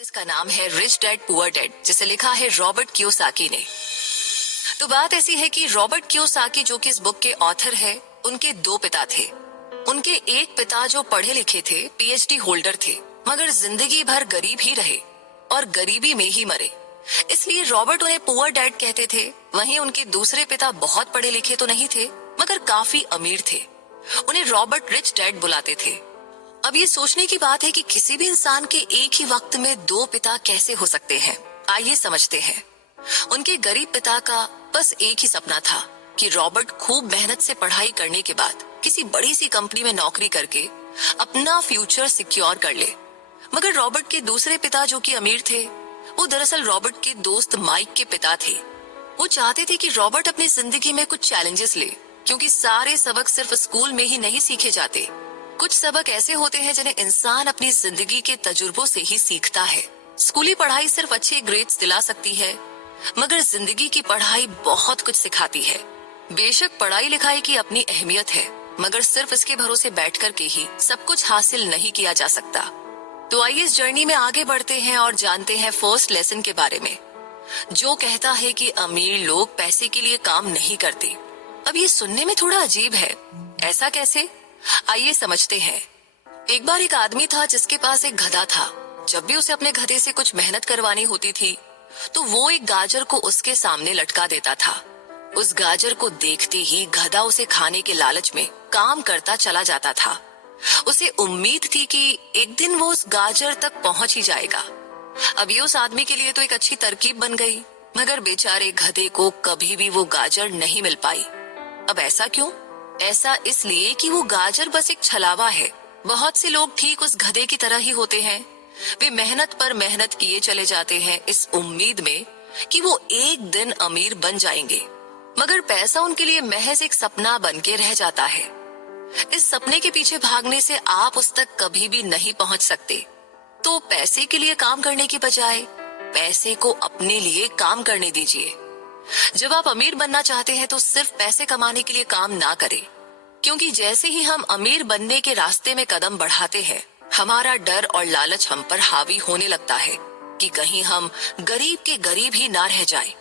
जिसका नाम है रिच डैड पुअर डैड, जिसे लिखा है रॉबर्ट कियोसाकी ने। तो बात ऐसी है कि रॉबर्ट कियोसाकी जो कि इस बुक के ऑथर है, उनके दो पिता थे। उनके एक पिता जो पढ़े लिखे थे, पीएचडी होल्डर थे, मगर जिंदगी भर गरीब ही रहे और गरीबी में ही मरे। इसलिए रॉबर्ट उन्हें पुअर डैड कहते थे। वहीं उनके दूसरे पिता बहुत पढ़े लिखे तो नहीं थे, मगर काफी अमीर थे। उन्हें रॉबर्ट रिच डैड बुलाते थे। अब ये सोचने की बात है कि किसी भी इंसान के एक ही वक्त में दो पिता कैसे हो सकते हैं। आइए समझते हैं। उनके गरीब पिता का बस एक ही सपना था कि रॉबर्ट खूब मेहनत से पढ़ाई करने के बाद किसी बड़ी सी कंपनी में नौकरी करके अपना फ्यूचर सिक्योर कर ले। मगर रॉबर्ट के दूसरे पिता जो कि अमीर थे, वो दरअसल रॉबर्ट के दोस्त माइक के पिता थे। वो चाहते थे कि रॉबर्ट अपनी जिंदगी में कुछ चैलेंजेस ले, क्योंकि सारे सबक सिर्फ स्कूल में ही नहीं सीखे जाते। कुछ सबक ऐसे होते हैं जिन्हें इंसान अपनी जिंदगी के तजुर्बों से ही सीखता है। स्कूली पढ़ाई सिर्फ अच्छे ग्रेड्स दिला सकती है, मगर जिंदगी की पढ़ाई बहुत कुछ सिखाती है। बेशक पढ़ाई लिखाई की अपनी अहमियत है, मगर सिर्फ इसके भरोसे बैठ कर के ही सब कुछ हासिल नहीं किया जा सकता। तो आइए इस जर्नी में आगे बढ़ते हैं और जानते हैं फर्स्ट लेसन के बारे में, जो कहता है कि अमीर लोग पैसे के लिए काम नहीं करते। अब ये सुनने में थोड़ा अजीब है, ऐसा कैसे? आइए समझते हैं। एक बार एक आदमी था जिसके पास एक गधा था। जब भी उसे अपने गधे से कुछ मेहनत करवानी होती थी, तो वो एक गाजर को उसके सामने लटका देता था। उस गाजर को देखते ही गधा उसे खाने के लालच में काम करता चला जाता था। उसे उम्मीद थी कि एक दिन वो उस गाजर तक पहुंच ही जाएगा। अब ये उस आदमी के लिए तो एक अच्छी तरकीब बन गई, मगर बेचारे गधे को कभी भी वो गाजर नहीं मिल पाई। अब ऐसा क्यों? ऐसा इसलिए कि वो गाजर बस एक छलावा है। बहुत से लोग ठीक उस गधे की तरह ही होते हैं। वे मेहनत पर मेहनत किए चले जाते हैं इस उम्मीद में कि वो एक दिन अमीर बन जाएंगे, मगर पैसा उनके लिए महज एक सपना बन के रह जाता है। इस सपने के पीछे भागने से आप उस तक कभी भी नहीं पहुंच सकते। तो पैसे के लिए काम करने की बजाय पैसे को अपने लिए काम करने दीजिए। जब आप अमीर बनना चाहते हैं तो सिर्फ पैसे कमाने के लिए काम ना करें, क्योंकि जैसे ही हम अमीर बनने के रास्ते में कदम बढ़ाते हैं, हमारा डर और लालच हम पर हावी होने लगता है कि कहीं हम गरीब के गरीब ही ना रह जाएं।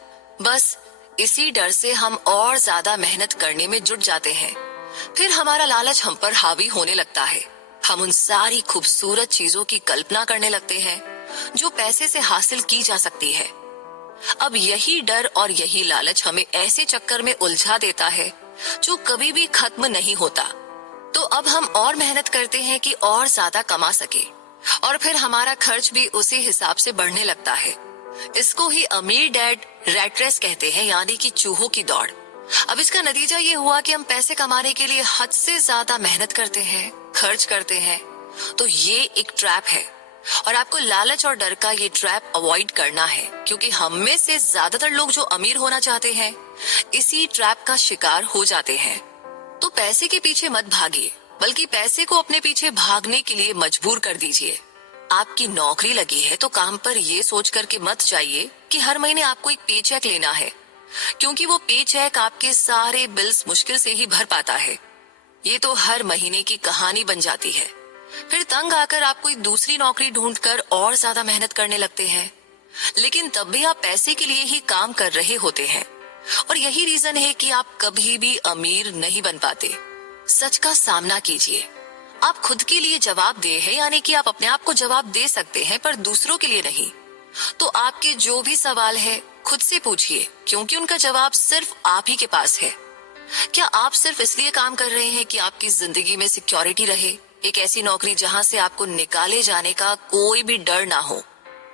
बस इसी डर से हम और ज्यादा मेहनत करने में जुट जाते हैं। फिर हमारा लालच हम पर हावी होने लगता है। हम उन सारी खूबसूरत चीजों की कल्पना करने लगते हैं जो पैसे से हासिल की जा सकती है। अब यही डर और यही लालच हमें ऐसे चक्कर में उलझा देता है जो कभी भी खत्म नहीं होता। तो अब हम और मेहनत करते हैं कि और ज्यादा कमा सके, और फिर हमारा खर्च भी उसी हिसाब से बढ़ने लगता है। इसको ही अमीर डैड रैट रेस कहते हैं, यानी कि चूहों की दौड़। अब इसका नतीजा ये हुआ कि हम पैसे कमाने के लिए हद से ज्यादा मेहनत करते हैं, खर्च करते हैं। तो ये एक ट्रैप है, और आपको लालच और डर का ये ट्रैप अवॉइड करना है, क्योंकि हम में से ज्यादातर लोग जो अमीर होना चाहते हैं इसी ट्रैप का शिकार हो जाते हैं। तो पैसे के पीछे मत भागिए, बल्कि पैसे को अपने पीछे भागने के लिए मजबूर कर दीजिए। आपकी नौकरी लगी है तो काम पर ये सोच करके मत जाइए कि हर महीने आपको एक पे चेक लेना है, क्योंकि वो पे चेक आपके सारे बिल्स मुश्किल से ही भर पाता है। ये तो हर महीने की कहानी बन जाती है। फिर तंग आकर आप कोई दूसरी नौकरी ढूंढकर और ज्यादा मेहनत करने लगते हैं, लेकिन तब भी आप पैसे के लिए ही काम कर रहे होते हैं। और यही रीजन है कि आप कभी भी अमीर नहीं बन पाते। सच का सामना कीजिए। आप खुद के लिए जवाबदेह हैं, यानी कि आप अपने आप को जवाब दे सकते हैं, पर दूसरों के लिए नहीं। तो आपके जो भी सवाल है खुद से पूछिए, क्योंकि उनका जवाब सिर्फ आप ही के पास है। क्या आप सिर्फ इसलिए काम कर रहे हैं कि आपकी जिंदगी में सिक्योरिटी रहे, एक ऐसी नौकरी जहां से आपको निकाले जाने का कोई भी डर ना हो,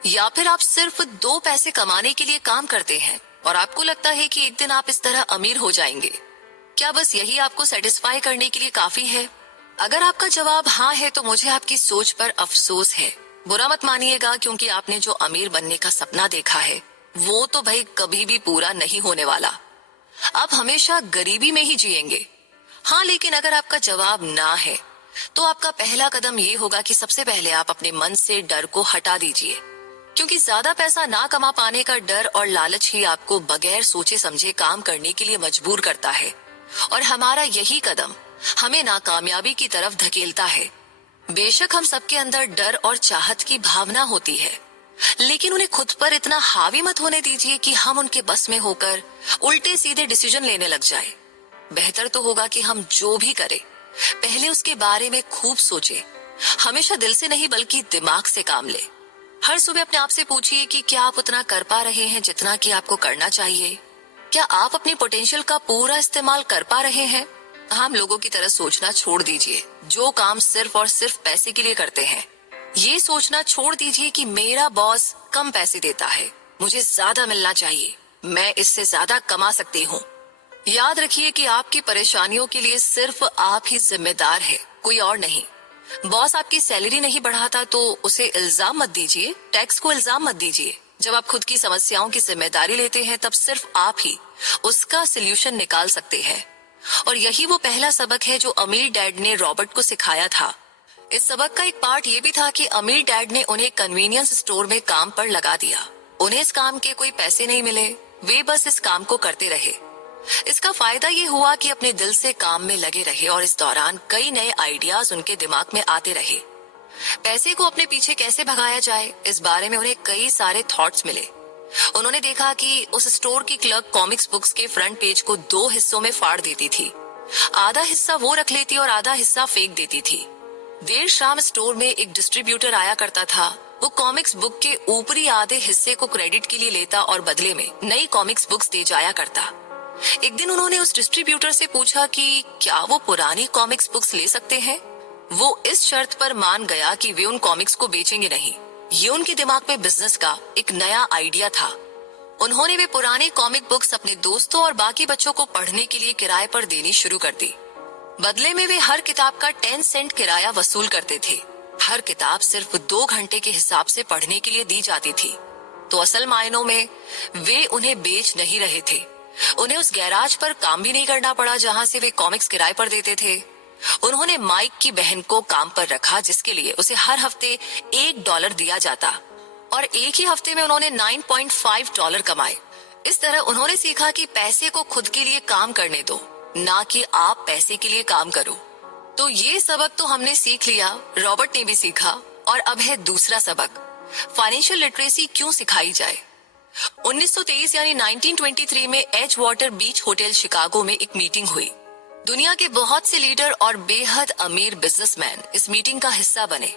या फिर आप सिर्फ दो पैसे कमाने के लिए काम करते हैं और आपको लगता है कि एक दिन आप इस तरह अमीर हो जाएंगे? क्या बस यही आपको सेटिस्फाई करने के लिए काफी है? अगर आपका जवाब हाँ है तो मुझे आपकी सोच पर अफसोस है। बुरा मत मानिएगा, क्योंकि आपने जो अमीर बनने का सपना देखा है वो तो भाई कभी भी पूरा नहीं होने वाला। आप हमेशा गरीबी में ही जिएंगे। हाँ, लेकिन अगर आपका जवाब ना है तो आपका पहला कदम ये होगा कि सबसे पहले आप अपने मन से डर को हटा दीजिए, क्योंकि ज्यादा पैसा ना कमा पाने का डर और लालच ही आपको बगैर सोचे समझे काम करने के लिए मजबूर करता है, और हमारा यही कदम हमें नाकामयाबी की तरफ धकेलता है। बेशक हम सबके अंदर डर और चाहत की भावना होती है, लेकिन उन्हें खुद पर इतना हावी मत होने दीजिए कि हम उनके बस में होकर उल्टे सीधे डिसीजन लेने लग जाए। बेहतर तो होगा कि हम जो भी करें पहले उसके बारे में खूब सोचें। हमेशा दिल से नहीं बल्कि दिमाग से काम ले। हर सुबह अपने आप से पूछिए कि क्या आप उतना कर पा रहे हैं जितना कि आपको करना चाहिए। क्या आप अपनी पोटेंशियल का पूरा इस्तेमाल कर पा रहे हैं। हम लोगों की तरह सोचना छोड़ दीजिए जो काम सिर्फ और सिर्फ पैसे के लिए करते हैं। ये सोचना छोड़ दीजिए कि मेरा बॉस कम पैसे देता है, मुझे ज्यादा मिलना चाहिए, मैं इससे ज्यादा कमा सकती हूँ। याद रखिए कि आपकी परेशानियों के लिए सिर्फ आप ही जिम्मेदार है, कोई और नहीं। बॉस आपकी सैलरी नहीं बढ़ाता तो उसे इल्जाम मत दीजिए, टैक्स को इल्जाम मत दीजिए। जब आप खुद की समस्याओं की जिम्मेदारी लेते हैं तब सिर्फ आप ही उसका सल्यूशन निकाल सकते हैं। और यही वो पहला सबक है जो अमीर डैड ने रॉबर्ट को सिखाया था। इस सबक का एक पार्ट ये भी था कि अमीर डैड ने उन्हें कन्वीनियंस स्टोर में काम पर लगा दिया। उन्हें इस काम के कोई पैसे नहीं मिले, वे बस इस काम को करते रहे। इसका फायदा ये हुआ कि अपने दिल से काम में लगे रहे और इस दौरान कई नए आइडियाज उनके दिमाग में आते रहे। पैसे को अपने पीछे कैसे भगाया जाए इस बारे में उन्हें कई सारे थॉट्स मिले। उन्होंने देखा कि उस स्टोर की क्लर्क कॉमिक्स बुक्स के फ्रंट पेज को 2 हिस्सों में फाड़ देती थी। आधा हिस्सा वो रख लेती और आधा हिस्सा फेंक देती थी। देर शाम स्टोर में एक डिस्ट्रीब्यूटर आया करता था। वो कॉमिक्स बुक के ऊपरी आधे हिस्से को क्रेडिट के लिए लेता और बदले में नई कॉमिक्स बुक्स दे जाया करता। एक दिन उन्होंने उस डिस्ट्रीब्यूटर से पूछा कि क्या वो पुरानी कॉमिक्स बुक्स ले सकते हैं। वो इस शर्त पर मान गया कि वे उन कॉमिक्स को बेचेंगे नहीं। ये उनके दिमाग में बिजनेस का एक नया आइडिया था। उन्होंने वे पुराने कॉमिक बुक्स अपने दोस्तों और बाकी बच्चों को पढ़ने के लिए किराए पर देनी शुरू कर दी। बदले में वे हर किताब का 10 सेंट किराया वसूल करते थे। हर किताब सिर्फ 2 घंटे के हिसाब से पढ़ने के लिए दी जाती थी। तो असल मायनों में वे उन्हें बेच नहीं रहे थे। उन्हें उस गैराज पर काम भी नहीं करना पड़ा जहां से वे कॉमिक्स किराए पर देते थे। उन्होंने माइक की बहन को काम पर रखा जिसके लिए उसे हर हफ्ते $1 दिया जाता और एक ही हफ्ते में उन्होंने $9.5 कमाए। इस तरह उन्होंने सीखा कि पैसे को खुद के लिए काम करने दो, ना कि आप पैसे के लिए काम करो। तो ये सबक तो हमने सीख लिया, रॉबर्ट ने भी सीखा। और अब है दूसरा सबक, फाइनेंशियल लिटरेसी क्यों सिखाई जाए। 1923 यानी 1923 में एज वाटर बीच होटल शिकागो में एक मीटिंग हुई। दुनिया के बहुत से लीडर और बेहद अमीर बिजनेसमैन इस मीटिंग का हिस्सा बने।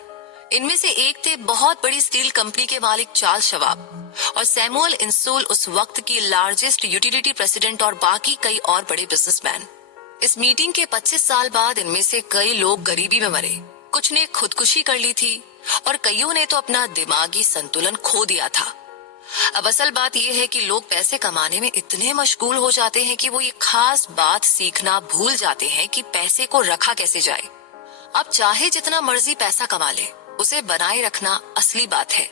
इनमें से एक थे बहुत बड़ी स्टील कंपनी के मालिक चार्ल्स शवाब और सैमुअल इंसोल उस वक्त की लार्जेस्ट यूटिलिटी प्रेसिडेंट और बाकी कई और बड़े बिजनेसमैन। इस मीटिंग के 25 साल बाद इनमें से कई लोग गरीबी में मरे, कुछ ने खुदकुशी कर ली थी और कईयों ने तो अपना दिमागी संतुलन खो दिया था। अब असल बात यह है कि लोग पैसे कमाने में इतने मशगूल हो जाते हैं कि वो ये खास बात सीखना भूल जाते हैं कि पैसे को रखा कैसे जाए। अब चाहे जितना मर्जी पैसा कमा ले, उसे बनाए रखना असली बात है।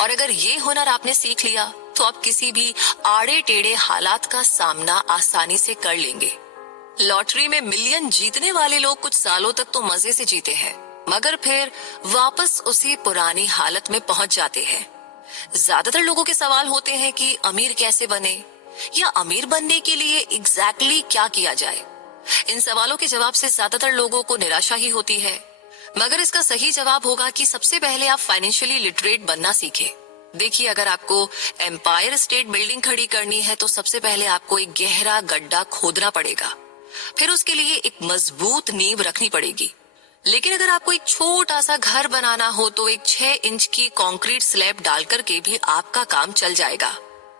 और अगर ये हुनर आपने सीख लिया तो आप किसी भी आड़े टेढ़े हालात का सामना आसानी से कर लेंगे। लॉटरी में मिलियन जीतने वाले लोग कुछ सालों तक तो मजे से जीते हैं, मगर फिर वापस उसी पुरानी हालत में पहुंच जाते हैं। ज्यादातर लोगों के सवाल होते हैं कि अमीर कैसे बने या अमीर बनने के लिए एग्जैक्टली क्या किया जाए। इन सवालों के जवाब से ज्यादातर लोगों को निराशा ही होती है, मगर इसका सही जवाब होगा कि सबसे पहले आप फाइनेंशियली लिटरेट बनना सीखें। देखिए, अगर आपको एम्पायर स्टेट बिल्डिंग खड़ी करनी है तो सबसे पहले आपको एक गहरा गड्ढा खोदना पड़ेगा, फिर उसके लिए एक मजबूत नींव रखनी पड़ेगी। लेकिन अगर आपको एक छोटा सा घर बनाना हो तो एक 6 इंच की कंक्रीट स्लैब डालकर के भी आपका काम चल जाएगा।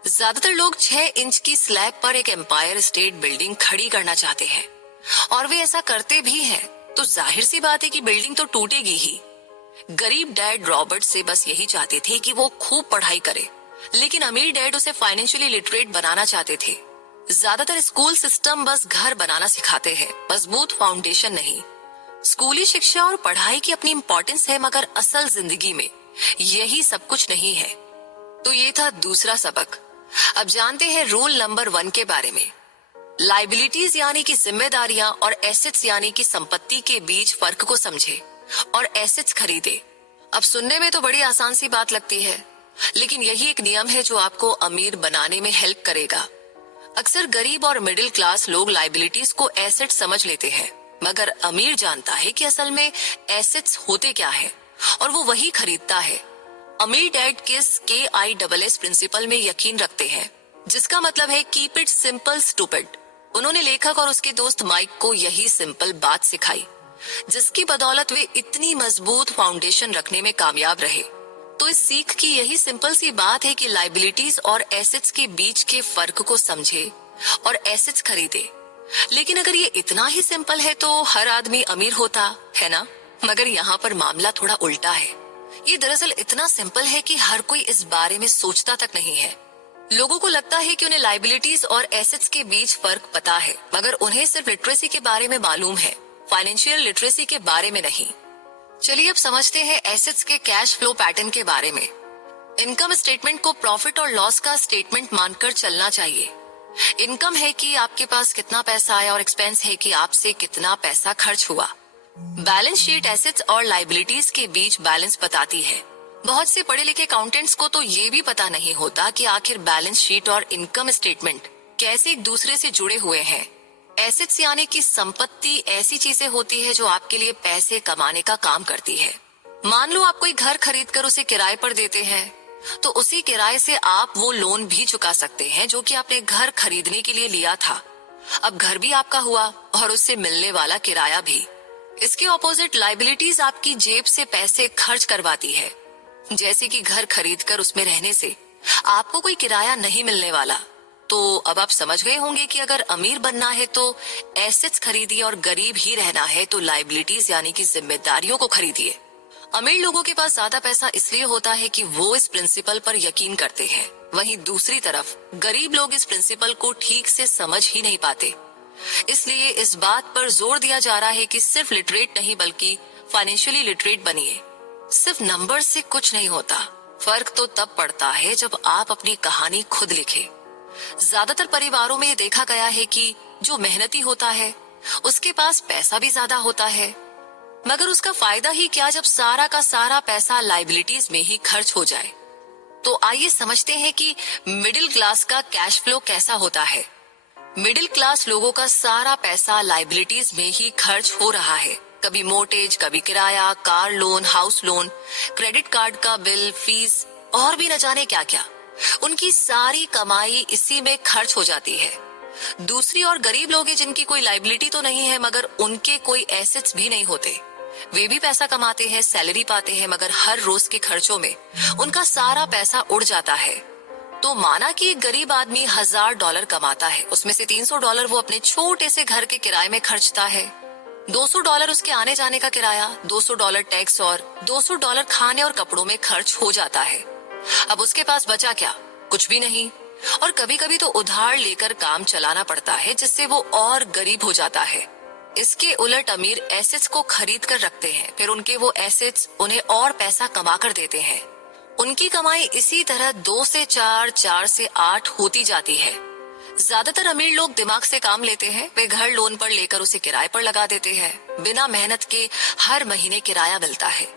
ज्यादातर लोग 6 इंच की स्लैब पर एक एम्पायर स्टेट बिल्डिंग खड़ी करना चाहते हैं और वे ऐसा करते भी हैं, तो जाहिर सी बात है कि बिल्डिंग तो टूटेगी ही। गरीब डैड रॉबर्ट से बस यही चाहते थे कि वो खूब पढ़ाई करे, लेकिन अमीर डैड उसे फाइनेंशियली लिटरेट बनाना चाहते थे। ज्यादातर स्कूल सिस्टम बस घर बनाना सिखाते हैं, मजबूत फाउंडेशन नहीं। स्कूली शिक्षा और पढ़ाई की अपनी इम्पोर्टेंस है, मगर असल जिंदगी में यही सब कुछ नहीं है। तो ये था दूसरा सबक। अब जानते हैं रूल नंबर 1 के बारे में। लाइबिलिटीज यानी कि जिम्मेदारियां और एसेट्स यानी कि संपत्ति के बीच फर्क को समझे और एसेट्स खरीदे। अब सुनने में तो बड़ी आसान सी बात लगती है, लेकिन यही एक नियम है जो आपको अमीर बनाने में हेल्प करेगा। अक्सर गरीब और मिडिल क्लास लोग लाइबिलिटीज को एसेट समझ लेते हैं, मगर अमीर जानता है कि असल में एसेट्स होते क्या है और वो वही खरीदता है। अमीर डैड किस KISS प्रिंसिपल में यकीन रखते हैं, जिसका मतलब है कीप इट सिंपल स्टूपिड। उन्होंने लेखक और उसके दोस्त माइक को यही सिंपल बात सिखाई, जिसकी बदौलत वे इतनी मजबूत फाउंडेशन रखने में कामयाब रहे। तो इस सीख की यही सिंपल सी बात है कि लाइबिलिटीज और एसेट्स के बीच के फर्क को समझे और एसेट्स खरीदे। लेकिन अगर ये इतना ही सिंपल है तो हर आदमी अमीर होता है ना। मगर यहाँ पर मामला थोड़ा उल्टा है। ये दरअसल इतना सिंपल है कि हर कोई इस बारे में सोचता तक नहीं है। लोगों को लगता है कि उन्हें लाइबिलिटीज और एसेट्स के बीच फर्क पता है, मगर उन्हें सिर्फ लिटरेसी के बारे में मालूम है, फाइनेंशियल लिटरेसी के बारे में नहीं। चलिए अब समझते हैं एसेट्स के कैश फ्लो पैटर्न के बारे में। इनकम स्टेटमेंट को प्रॉफिट और लॉस का स्टेटमेंट मानकर चलना चाहिए। इनकम है कि आपके पास कितना पैसा आया और एक्सपेंस है कि आपसे कितना पैसा खर्च हुआ। बैलेंस शीट एसेट्स और लाइबिलिटीज के बीच बैलेंस बताती है। बहुत से पढ़े लिखे अकाउंटेंट्स को तो ये भी पता नहीं होता कि आखिर बैलेंस शीट और इनकम स्टेटमेंट कैसे एक दूसरे से जुड़े हुए हैं। एसेट्स यानी कि संपत्ति ऐसी चीजें होती है जो आपके लिए पैसे कमाने का काम करती है। मान लो आप कोई घर खरीद कर उसे किराए पर देते हैं, तो उसी किराए से आप वो लोन भी चुका सकते हैं जो कि आपने घर खरीदने के लिए लिया था। अब घर भी आपका हुआ और उससे मिलने वाला किराया भी। इसके ऑपोजिट लाइबिलिटीज आपकी जेब से पैसे खर्च करवाती है, जैसे कि घर खरीदकर उसमें रहने से आपको कोई किराया नहीं मिलने वाला। तो अब आप समझ गए होंगे कि अगर अमीर बनना है तो एसेट्स खरीदिए और गरीब ही रहना है तो लाइबिलिटीज यानी कि जिम्मेदारियों को खरीदिए। अमीर लोगों के पास ज्यादा पैसा इसलिए होता है कि वो इस प्रिंसिपल पर यकीन करते हैं। वहीं दूसरी तरफ गरीब लोग इस प्रिंसिपल को ठीक से समझ ही नहीं पाते। इसलिए इस बात पर जोर दिया जा रहा है कि सिर्फ लिटरेट नहीं बल्कि फाइनेंशियली लिटरेट बनिए। सिर्फ नंबर से कुछ नहीं होता। फर्क तो तब पड़ता है जब आप अपनी कहानी खुद लिखें। ज्यादातर परिवारों में देखा गया है कि जो मेहनती होता है उसके पास पैसा भी ज्यादा होता है, मगर उसका फायदा ही क्या जब सारा का सारा पैसा लाइबिलिटीज में ही खर्च हो जाए। तो आइए समझते हैं कि मिडिल क्लास का कैश फ्लो कैसा होता है। मिडिल क्लास लोगों का सारा पैसा लाइबिलिटीज में ही खर्च हो रहा है। कभी मोर्टेज, कभी किराया, car loan, house loan, credit card का बिल, फीस और भी न जाने क्या क्या। उनकी सारी कमाई इसी में खर्च हो जाती है। दूसरी और गरीब लोग हैं जिनकी कोई लाइबिलिटी तो नहीं है मगर उनके कोई एसेट्स भी नहीं होते। वे भी पैसा कमाते हैं, सैलरी पाते हैं, मगर हर रोज के खर्चों में उनका सारा पैसा उड़ जाता है। तो माना कि एक गरीब आदमी $1000 कमाता है, उसमें से $300 वो अपने छोटे से घर के किराए में खर्चता है, $200 उसके आने जाने का किराया, $200 टैक्स और $200 खाने और कपड़ों में खर्च हो जाता है। अब उसके पास बचा क्या? कुछ भी नहीं। और कभी कभी तो उधार लेकर काम चलाना पड़ता है, जिससे वो और गरीब हो जाता है। इसके उलट अमीर एसेट्स को खरीद कर रखते हैं, फिर उनके वो एसेट्स उन्हें और पैसा कमा कर देते हैं। उनकी कमाई इसी तरह 2 से 4, 4 से 8 होती जाती है। ज्यादातर अमीर लोग दिमाग से काम लेते हैं। वे घर लोन पर लेकर उसे किराए पर लगा देते हैं। बिना मेहनत के हर महीने किराया मिलता है,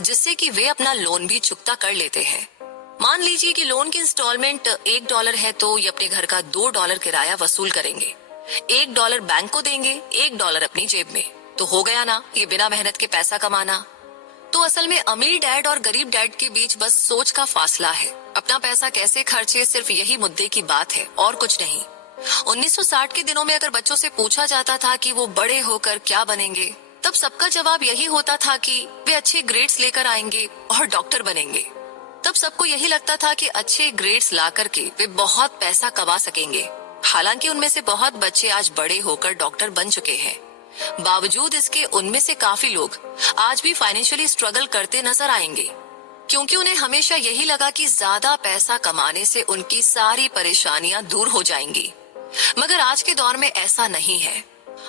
जिससे कि वे अपना लोन भी चुकता कर लेते हैं। मान लीजिए कि लोन की इंस्टॉलमेंट $1 है तो ये अपने घर का $2 किराया वसूल करेंगे। $1 बैंक को देंगे, $1 अपनी जेब में। तो हो गया ना ये बिना मेहनत के पैसा कमाना। तो असल में अमीर डैड और गरीब डैड के बीच बस सोच का फासला है। अपना पैसा कैसे खर्चे, सिर्फ यही मुद्दे की बात है और कुछ नहीं। 1960 के दिनों में अगर बच्चों से पूछा जाता था कि वो बड़े होकर क्या बनेंगे, तब सबका जवाब यही होता था कि वे अच्छे ग्रेड्स लेकर आएंगे और डॉक्टर बनेंगे। तब सबको यही लगता था कि अच्छे ग्रेड्स ला करके वे बहुत पैसा कमा सकेंगे। हालांकि उनमें से बहुत बच्चे आज बड़े होकर डॉक्टर बन चुके हैं। बावजूद इसके उनमें से काफी लोग आज भी फाइनेंशियली स्ट्रगल करते नजर आएंगे, क्योंकि उन्हें हमेशा यही लगा कि ज्यादा पैसा कमाने से उनकी सारी परेशानियां दूर हो जाएंगी। मगर आज के दौर में ऐसा नहीं है।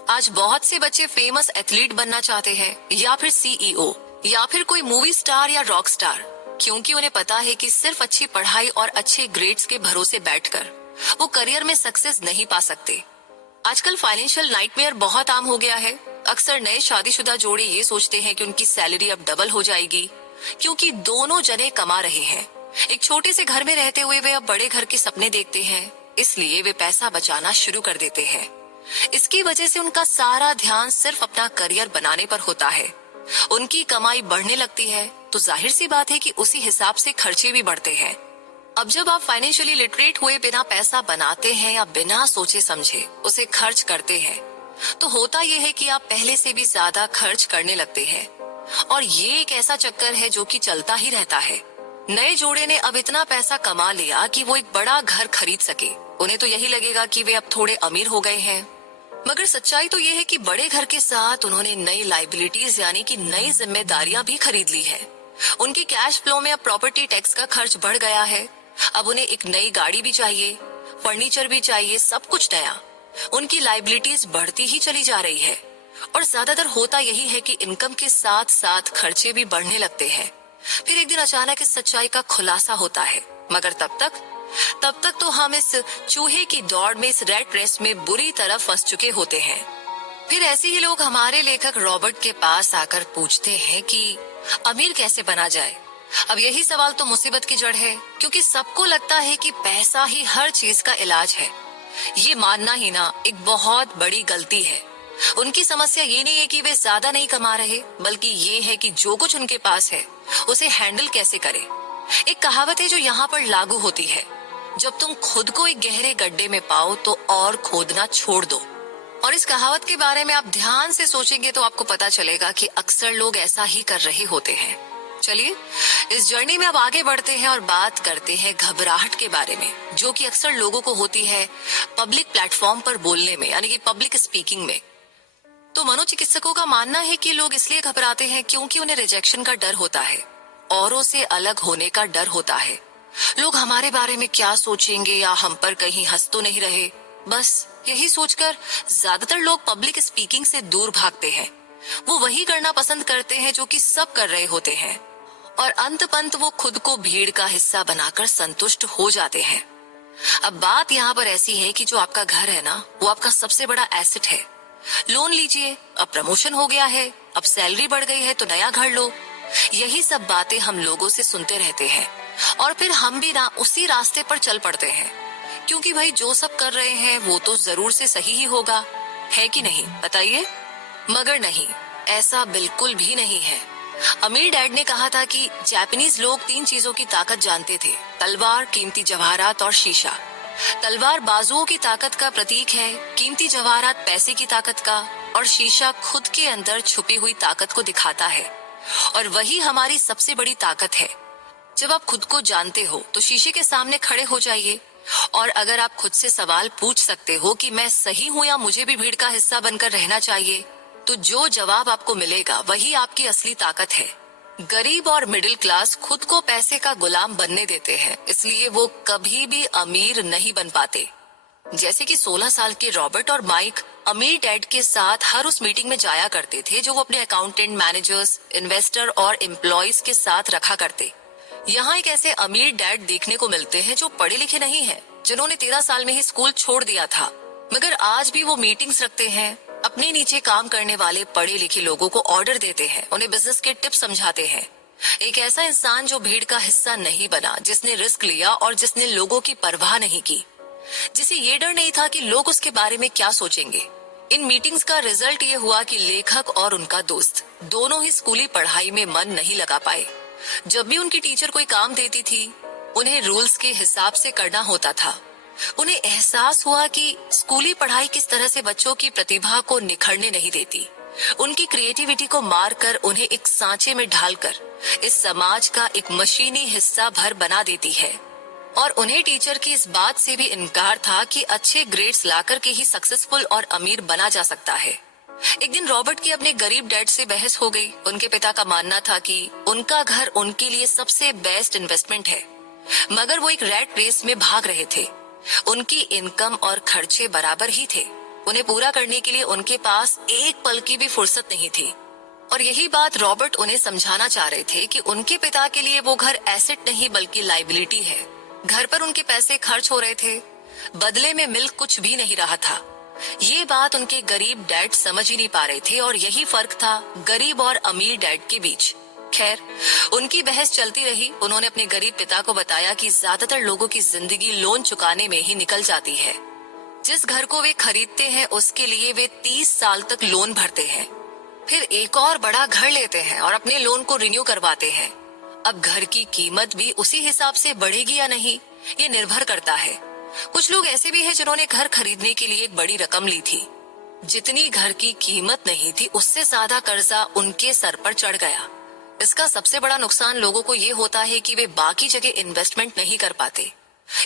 आज बहुत से बच्चे फेमस एथलीट बनना चाहते हैं, या फिर CEO, या फिर कोई मूवी स्टार या रॉक स्टार, क्योंकि उन्हें पता है कि सिर्फ अच्छी पढ़ाई और अच्छे ग्रेड्स के भरोसे बैठकर वो करियर में सक्सेस नहीं पा सकते। आजकल फाइनेंशियल नाइटमेयर बहुत आम हो गया है। अक्सर नए शादीशुदा जोड़े ये सोचते हैं कि उनकी सैलरी अब डबल हो जाएगी, क्योंकि दोनों जने कमा रहे हैं। एक छोटे से घर में रहते हुए वे अब बड़े घर के सपने देखते हैं, इसलिए वे पैसा बचाना शुरू कर देते हैं। इसकी वजह से उनका सारा ध्यान सिर्फ अपना करियर बनाने पर होता है। उनकी कमाई बढ़ने लगती है तो जाहिर सी बात है कि उसी हिसाब से खर्चे भी बढ़ते हैं। अब जब आप फाइनेंशियली लिटरेट हुए बिना पैसा बनाते हैं या बिना सोचे समझे उसे खर्च करते हैं, तो होता यह है कि आप पहले से भी ज्यादा खर्च करने लगते हैं। और ये एक ऐसा चक्कर है जो कि चलता ही रहता है। नए जोड़े ने अब इतना पैसा कमा लिया कि वो एक बड़ा घर खरीद सके। उन्हें तो यही लगेगा कि वे अब थोड़े अमीर हो गए हैं, मगर सच्चाई तो ये है कि बड़े घर के साथ उन्होंने नई लाइबिलिटीज यानी कि नई जिम्मेदारियां भी खरीद ली है। उनकी कैश फ्लो में अब प्रॉपर्टी टैक्स का खर्च बढ़ गया है। अब उन्हें एक नई गाड़ी भी चाहिए, फर्नीचर भी चाहिए, सब कुछ नया। उनकी लाइबिलिटीज बढ़ती ही चली जा रही है। और ज्यादातर होता यही है कि इनकम के साथ साथ खर्चे भी बढ़ने लगते हैं। फिर एक दिन अचानक इस सच्चाई का खुलासा होता है, मगर तब तक तो हम इस चूहे की दौड़ में, इस रैट रेस में बुरी तरह फंस चुके होते हैं। फिर ऐसे ही लोग हमारे लेखक रॉबर्ट के पास आकर पूछते हैं कि अमीर कैसे बना जाए। अब यही सवाल तो मुसीबत की जड़ है, क्योंकि सबको लगता है कि पैसा ही हर चीज का इलाज है। ये मानना ही ना एक बहुत बड़ी गलती है। उनकी समस्या ये नहीं है कि वे ज्यादा नहीं कमा रहे, बल्कि ये है कि जो कुछ उनके पास है उसे हैंडल कैसे करें। एक कहावत है जो यहाँ पर लागू होती है, जब तुम खुद को एक गहरे गड्ढे में पाओ तो और खोदना छोड़ दो। और इस कहावत के बारे में आप ध्यान से सोचेंगे तो आपको पता चलेगा कि अक्सर लोग ऐसा ही कर रहे होते हैं। चलिए इस जर्नी में अब आगे बढ़ते हैं और बात करते हैं घबराहट के बारे में, जो कि अक्सर लोगों को होती है पब्लिक प्लेटफॉर्म पर बोलने में, यानी कि पब्लिक स्पीकिंग में। तो मनोचिकित्सकों का मानना है कि लोग इसलिए घबराते हैं क्योंकि उन्हें रिजेक्शन का डर होता है, औरों से अलग होने का डर होता है। लोग हमारे बारे में क्या सोचेंगे या हम पर कहीं हंस तो नहीं रहे, बस यही सोचकर ज्यादातर लोग पब्लिक स्पीकिंग से दूर भागते हैं। वो वही करना पसंद करते हैं जो कि सब कर रहे होते हैं, और अंत पंत वो खुद को भीड़ का हिस्सा बनाकर संतुष्ट हो जाते हैं। अब बात यहाँ पर ऐसी है कि जो आपका घर है ना, वो आपका सबसे बड़ा एसेट है। लोन लीजिए, अब प्रमोशन हो गया है, अब सैलरी बढ़ गई है तो नया घर लो। यही सब बातें हम लोगों से सुनते रहते हैं, और फिर हम भी ना उसी रास्ते पर चल पड़ते हैं, क्योंकि भाई जो सब कर रहे हैं वो तो जरूर से सही ही होगा, है कि नहीं बताइए। मगर नहीं, ऐसा बिल्कुल भी नहीं है। अमीर डैड ने कहा था कि जापानीज लोग 3 चीजों की ताकत जानते थे, तलवार, कीमती जवाहरात और शीशा। तलवार बाजुओं की ताकत का प्रतीक है, कीमती जवाहरात पैसे की ताकत का, और शीशा खुद के अंदर छुपी हुई ताकत को दिखाता है। और वही हमारी सबसे बड़ी ताकत है। जब आप खुद को जानते हो तो शीशे के सामने खड़े हो जाइए, और अगर आप खुद से सवाल पूछ सकते हो कि मैं सही हूँ या मुझे भी भीड़ का हिस्सा बनकर रहना चाहिए, तो जो जवाब आपको मिलेगा वही आपकी असली ताकत है। गरीब और मिडिल क्लास खुद को पैसे का गुलाम बनने देते हैं, इसलिए वो कभी भी अमीर नहीं बन पाते। जैसे कि 16 साल के रॉबर्ट और माइक अमीर डैड के साथ हर उस मीटिंग में जाया करते थे जो वो अपने अकाउंटेंट, मैनेजर्स, इन्वेस्टर और एम्प्लॉयज के साथ रखा करते। यहाँ एक ऐसे अमीर डैड देखने को मिलते हैं जो पढ़े लिखे नहीं हैं, जिन्होंने 13 साल में ही स्कूल छोड़ दिया था, मगर आज भी वो मीटिंग्स रखते हैं, अपने नीचे काम करने वाले पढ़े लिखे लोगों को ऑर्डर देते हैं, उन्हें बिजनेस के टिप्स समझाते हैं। एक ऐसा इंसान जो भीड़ का हिस्सा नहीं बना, जिसने रिस्क लिया और जिसने लोगों की परवाह नहीं की, जिसे ये डर नहीं था कि लोग उसके बारे में क्या सोचेंगे। इन मीटिंग्स का रिजल्ट ये हुआ कि लेखक और उनका दोस्त दोनों ही स्कूली पढ़ाई में मन नहीं लगा पाए। जब भी उनकी टीचर कोई काम देती थी, उन्हें रूल्स के हिसाब से करना होता था। उन्हें एहसास हुआ कि स्कूली पढ़ाई किस तरह से बच्चों की प्रतिभा को निखरने नहीं देती, उनकी क्रिएटिविटी को मारकर उन्हें एक सांचे में ढालकर इस समाज का एक मशीनी हिस्सा भर बना देती है। और उन्हें टीचर की इस बात से भी इनकार था कि अच्छे ग्रेड्स लाकर के ही सक्सेसफुल और अमीर बना जा सकता है। एक दिन रॉबर्ट की अपने गरीब डैड से बहस हो गई। उनके पिता का मानना था कि उनका घर उनके लिए सबसे बेस्ट इन्वेस्टमेंट है, मगर वो एक रैट रेस में भाग रहे थे। उनकी इनकम और खर्चे बराबर ही थे, उन्हें पूरा करने के लिए उनके पास एक पल की भी फुर्सत नहीं थी। और यही बात रॉबर्ट उन्हें समझाना चाह रहे थे कि उनके पिता के लिए वो घर एसेट नहीं बल्कि लाइबिलिटी है। घर पर उनके पैसे खर्च हो रहे थे, बदले में मिल कुछ भी नहीं रहा था। ये बात उनके गरीब डैड समझ ही नहीं पा रहे थे, और यही फर्क था गरीब और अमीर डैड के बीच। खैर, उनकी बहस चलती रही। उन्होंने अपने गरीब पिता को बताया कि ज्यादातर लोगों की जिंदगी लोन चुकाने में ही निकल जाती है। जिस घर को वे खरीदते हैं उसके लिए वे 30 साल तक लोन भरते हैं, फिर एक और बड़ा घर लेते हैं और अपने लोन को रिन्यू करवाते हैं। अब घर की कीमत भी उसी हिसाब से बढ़ेगी या नहीं, ये निर्भर करता है। कुछ लोग ऐसे भी हैं जिन्होंने घर खरीदने के लिए एक बड़ी रकम ली थी। जितनी घर की कीमत नहीं थी उससे ज्यादा कर्जा उनके सर पर चढ़ गया। इसका सबसे बड़ा नुकसान लोगों को ये होता है कि वे बाकी जगह इन्वेस्टमेंट नहीं कर पाते,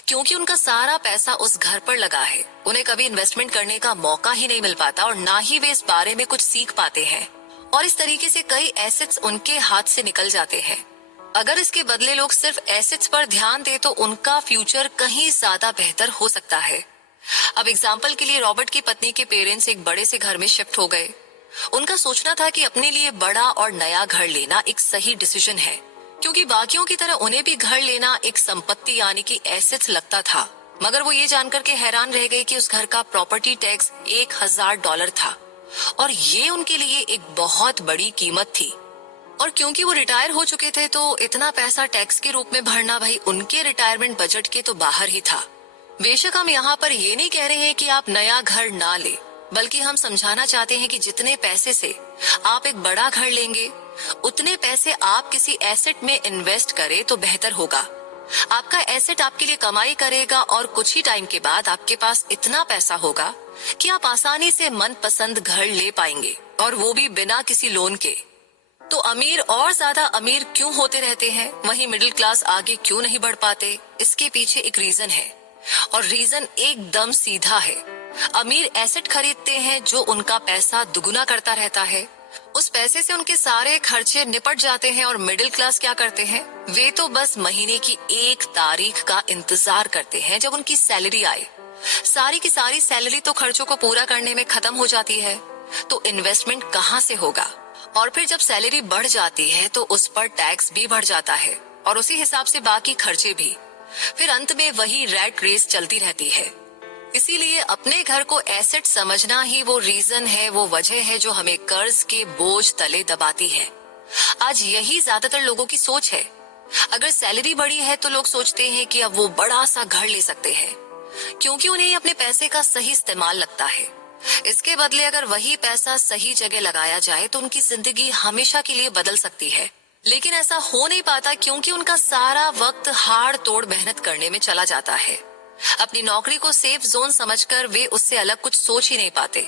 क्योंकि उनका सारा पैसा उस घर पर लगा है। उन्हें कभी इन्वेस्टमेंट करने का मौका ही नहीं मिल पाता और ना ही वे इस बारे में कुछ सीख पाते हैं, और इस तरीके से कई एसेट्स उनके हाथ से निकल जाते हैं। अगर इसके बदले लोग सिर्फ एसेट्स पर ध्यान दें तो उनका फ्यूचर कहीं ज्यादा बेहतर हो सकता है। अब एग्जाम्पल के लिए रॉबर्ट की पत्नी के पेरेंट्स एक बड़े से घर में शिफ्ट हो गए। उनका सोचना था कि अपने लिए बड़ा और नया घर लेना एक सही डिसीजन है, क्योंकि बाकियों की तरह उन्हें भी घर लेना एक संपत्ति यानी कि एसेट्स लगता था। मगर वो ये जानकर के हैरान रह गए कि उस घर का प्रॉपर्टी टैक्स $1000 था, और ये उनके लिए एक बहुत बड़ी कीमत थी। और क्योंकि वो रिटायर हो चुके थे तो इतना पैसा टैक्स के रूप में भरना भाई उनके रिटायरमेंट बजट के तो बाहर ही था। बेशक हम यहाँ पर ये नहीं कह रहे हैं कि आप नया घर ना ले, बल्कि हम समझाना चाहते हैं कि जितने पैसे से आप एक बड़ा घर लेंगे उतने पैसे आप किसी एसेट में इन्वेस्ट करें तो बेहतर होगा। आपका एसेट आपके लिए कमाई करेगा और कुछ ही टाइम के बाद आपके पास इतना पैसा होगा कि आप आसानी से मनपसंद घर ले पाएंगे, और वो भी बिना किसी लोन के। तो अमीर और ज्यादा अमीर क्यों होते रहते हैं, वहीं मिडिल क्लास आगे क्यों नहीं बढ़ पाते? इसके पीछे एक रीजन है, और रीजन एकदम सीधा है। अमीर एसेट खरीदते हैं जो उनका पैसा दुगुना करता रहता है। उस पैसे से उनके सारे खर्चे निपट जाते हैं, और मिडिल क्लास क्या करते हैं, वे तो बस महीने की 1 तारीख का इंतजार करते हैं जब उनकी सैलरी आए। सारी की सारी सैलरी तो खर्चों को पूरा करने में खत्म हो जाती है, तो इन्वेस्टमेंट कहाँ से होगा? और फिर जब सैलरी बढ़ जाती है तो उस पर टैक्स भी बढ़ जाता है, और उसी हिसाब से बाकी खर्चे भी। फिर अंत में वही रैट रेस चलती रहती है। इसीलिए अपने घर को एसेट समझना ही वो रीजन है, वो वजह है जो हमें कर्ज के बोझ तले दबाती है। आज यही ज्यादातर लोगों की सोच है। अगर सैलरी बढ़ी है तो लोग सोचते हैं कि अब वो बड़ा सा घर ले सकते हैं, क्योंकि उन्हें अपने पैसे का सही इस्तेमाल लगता है। इसके बदले अगर वही पैसा सही जगह लगाया जाए तो उनकी जिंदगी हमेशा के लिए बदल सकती है। लेकिन ऐसा हो नहीं पाता, क्योंकि उनका सारा वक्त हाड़ तोड़ मेहनत करने में चला जाता है। अपनी नौकरी को सेफ जोन समझकर वे उससे अलग कुछ सोच ही नहीं पाते,